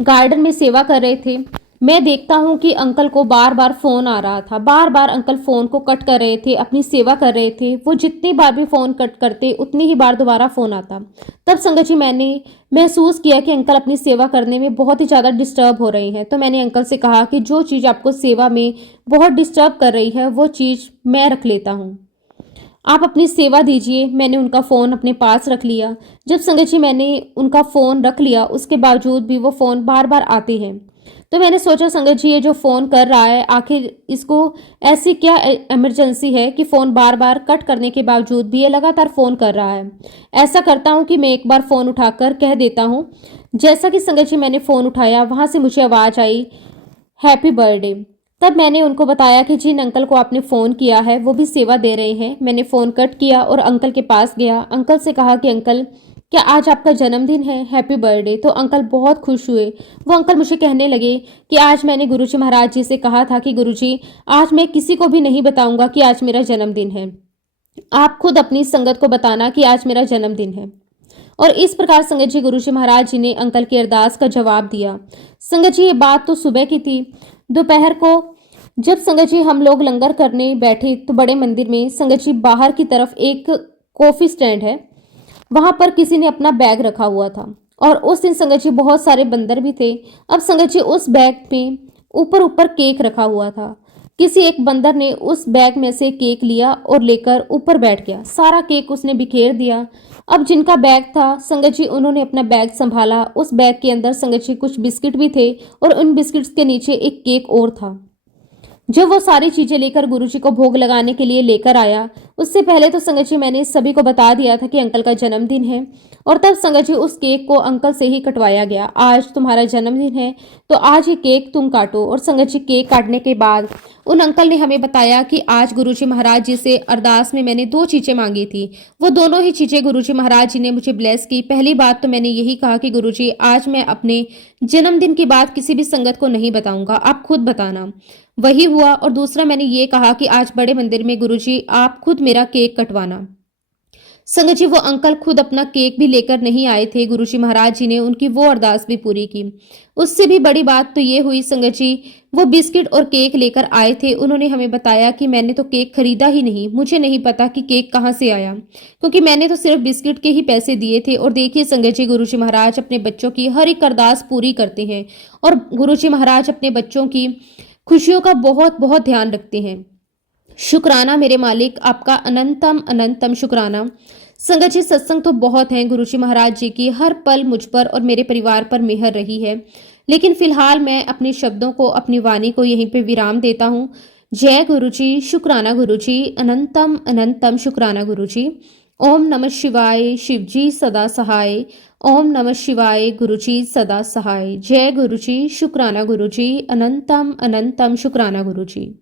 गार्डन में सेवा कर रहे थे। मैं देखता हूँ कि अंकल को बार बार फोन आ रहा था, बार बार अंकल फोन को कट कर रहे थे, अपनी सेवा कर रहे थे। वो जितनी बार भी फोन कट करते उतनी ही बार दोबारा फोन आता। तब संगत जी मैंने महसूस किया कि अंकल अपनी सेवा करने में बहुत ही ज़्यादा डिस्टर्ब हो रही हैं। तो मैंने अंकल से कहा कि जो चीज़ आपको सेवा में बहुत डिस्टर्ब कर रही है वो चीज़ मैं रख लेता हूँ, आप अपनी सेवा दीजिए। मैंने उनका फ़ोन अपने पास रख लिया। जब संगत जी मैंने उनका फ़ोन रख लिया, उसके बावजूद भी वो फ़ोन बार बार आते हैं। तो मैंने सोचा संगत जी ये जो फ़ोन कर रहा है आखिर इसको ऐसी क्या इमरजेंसी है कि फ़ोन बार बार कट करने के बावजूद भी ये लगातार फ़ोन कर रहा है। ऐसा करता हूँ कि मैं एक बार फ़ोन उठाकर कह देता हूँ। जैसा कि संगत जी मैंने फ़ोन उठाया, वहाँ से मुझे आवाज़ आई हैप्पी बर्थडे। तब मैंने उनको बताया कि जिन अंकल को आपने फ़ोन किया है वो भी सेवा दे रहे हैं। मैंने फ़ोन कट किया और अंकल के पास गया। अंकल से कहा कि अंकल, क्या आज आपका जन्मदिन है? Happy birthday. तो अंकल बहुत खुश हुए। वो अंकल मुझे कहने लगे कि आज मैंने गुरुजी महाराज जी से कहा था कि गुरुजी, आज मैं किसी को भी नहीं बताऊंगा कि आज मेरा जन्मदिन है। आप खुद अपनी संगत को बताना कि आज मेरा जन्मदिन है। और इस प्रकार संगत जी, गुरुजी महाराज जी ने अंकल की अरदास का जवाब दिया। संगत जी, ये बात तो सुबह की थी। दोपहर को जब संगत जी हम लोग लंगर करने बैठे तो बड़े मंदिर में संगत जी बाहर की तरफ एक कॉफी स्टैंड है, वहां पर किसी ने अपना बैग रखा हुआ था और उस दिन संगत जी बहुत सारे बंदर भी थे। अब संगत जी उस बैग में ऊपर ऊपर केक रखा हुआ था। किसी एक बंदर ने उस बैग में से केक लिया और लेकर ऊपर बैठ गया। सारा केक उसने बिखेर दिया। अब जिनका बैग था संगत जी, उन्होंने अपना बैग संभाला। उस बैग के अंदर संगत जी कुछ बिस्किट भी थे और उन बिस्किट्स के नीचे एक केक और था। जब वो सारी चीजें लेकर गुरुजी को भोग लगाने के लिए लेकर आया, उससे पहले तो संगत जी मैंने सभी को बता दिया था कि अंकल का जन्मदिन है और तब संगत जी उस केक को अंकल से ही कटवाया गया। आज तुम्हारा जन्मदिन है तो आज ये केक तुम काटो। और संगत जी केक काटने के बाद उन अंकल ने हमें बताया कि आज गुरुजी महाराज जी से अरदास में मैंने 2 चीजें मांगी थी। वो दोनों ही चीजें गुरुजी महाराज जी ने मुझे ब्लेस की। पहली बात तो मैंने यही कहा कि गुरुजी, आज मैं अपने जन्मदिन की बात किसी भी संगत को नहीं बताऊंगा, आप खुद बताना। वही हुआ। और दूसरा मैंने ये कहा कि आज बड़े मंदिर में गुरुजी आप खुद मेरा केक कटवाना। संगत जी, वो अंकल खुद अपना केक भी लेकर नहीं आए थे। गुरुजी महाराज जी ने उनकी वो अरदास भी पूरी की। उससे भी बड़ी बात तो ये हुई संगत जी, वो बिस्किट और केक लेकर आए थे। उन्होंने हमें बताया कि मैंने तो केक खरीदा ही नहीं, मुझे नहीं पता कि केक कहाँ से आया, क्योंकि मैंने तो सिर्फ बिस्किट के ही पैसे दिए थे। और देखिए संगत जी, गुरुजी महाराज अपने बच्चों की हर एक अरदास पूरी करते हैं और गुरुजी महाराज अपने बच्चों की खुशियों का बहुत बहुत ध्यान रखते हैं। शुक्राना मेरे मालिक, आपका अनंतम अनंतम शुक्राना। संगत जी, सत्संग तो बहुत हैं। गुरुजी महाराज जी की हर पल मुझ पर और मेरे परिवार पर मेहर रही है, लेकिन फिलहाल मैं अपने शब्दों को, अपनी वाणी को यहीं पे विराम देता हूँ। जय गुरुजी, शुक्राना गुरुजी, अनंतम अनंतम शुक्राना गुरुजी। ओम नमः शिवाय, शिवजी सदा सहाय। ओम नमः शिवाय, गुरुजी सदा सहाय। जय गुरुजी, शुक्राना गुरुजी, अनंतम अनंतम शुक्राना गुरुजी।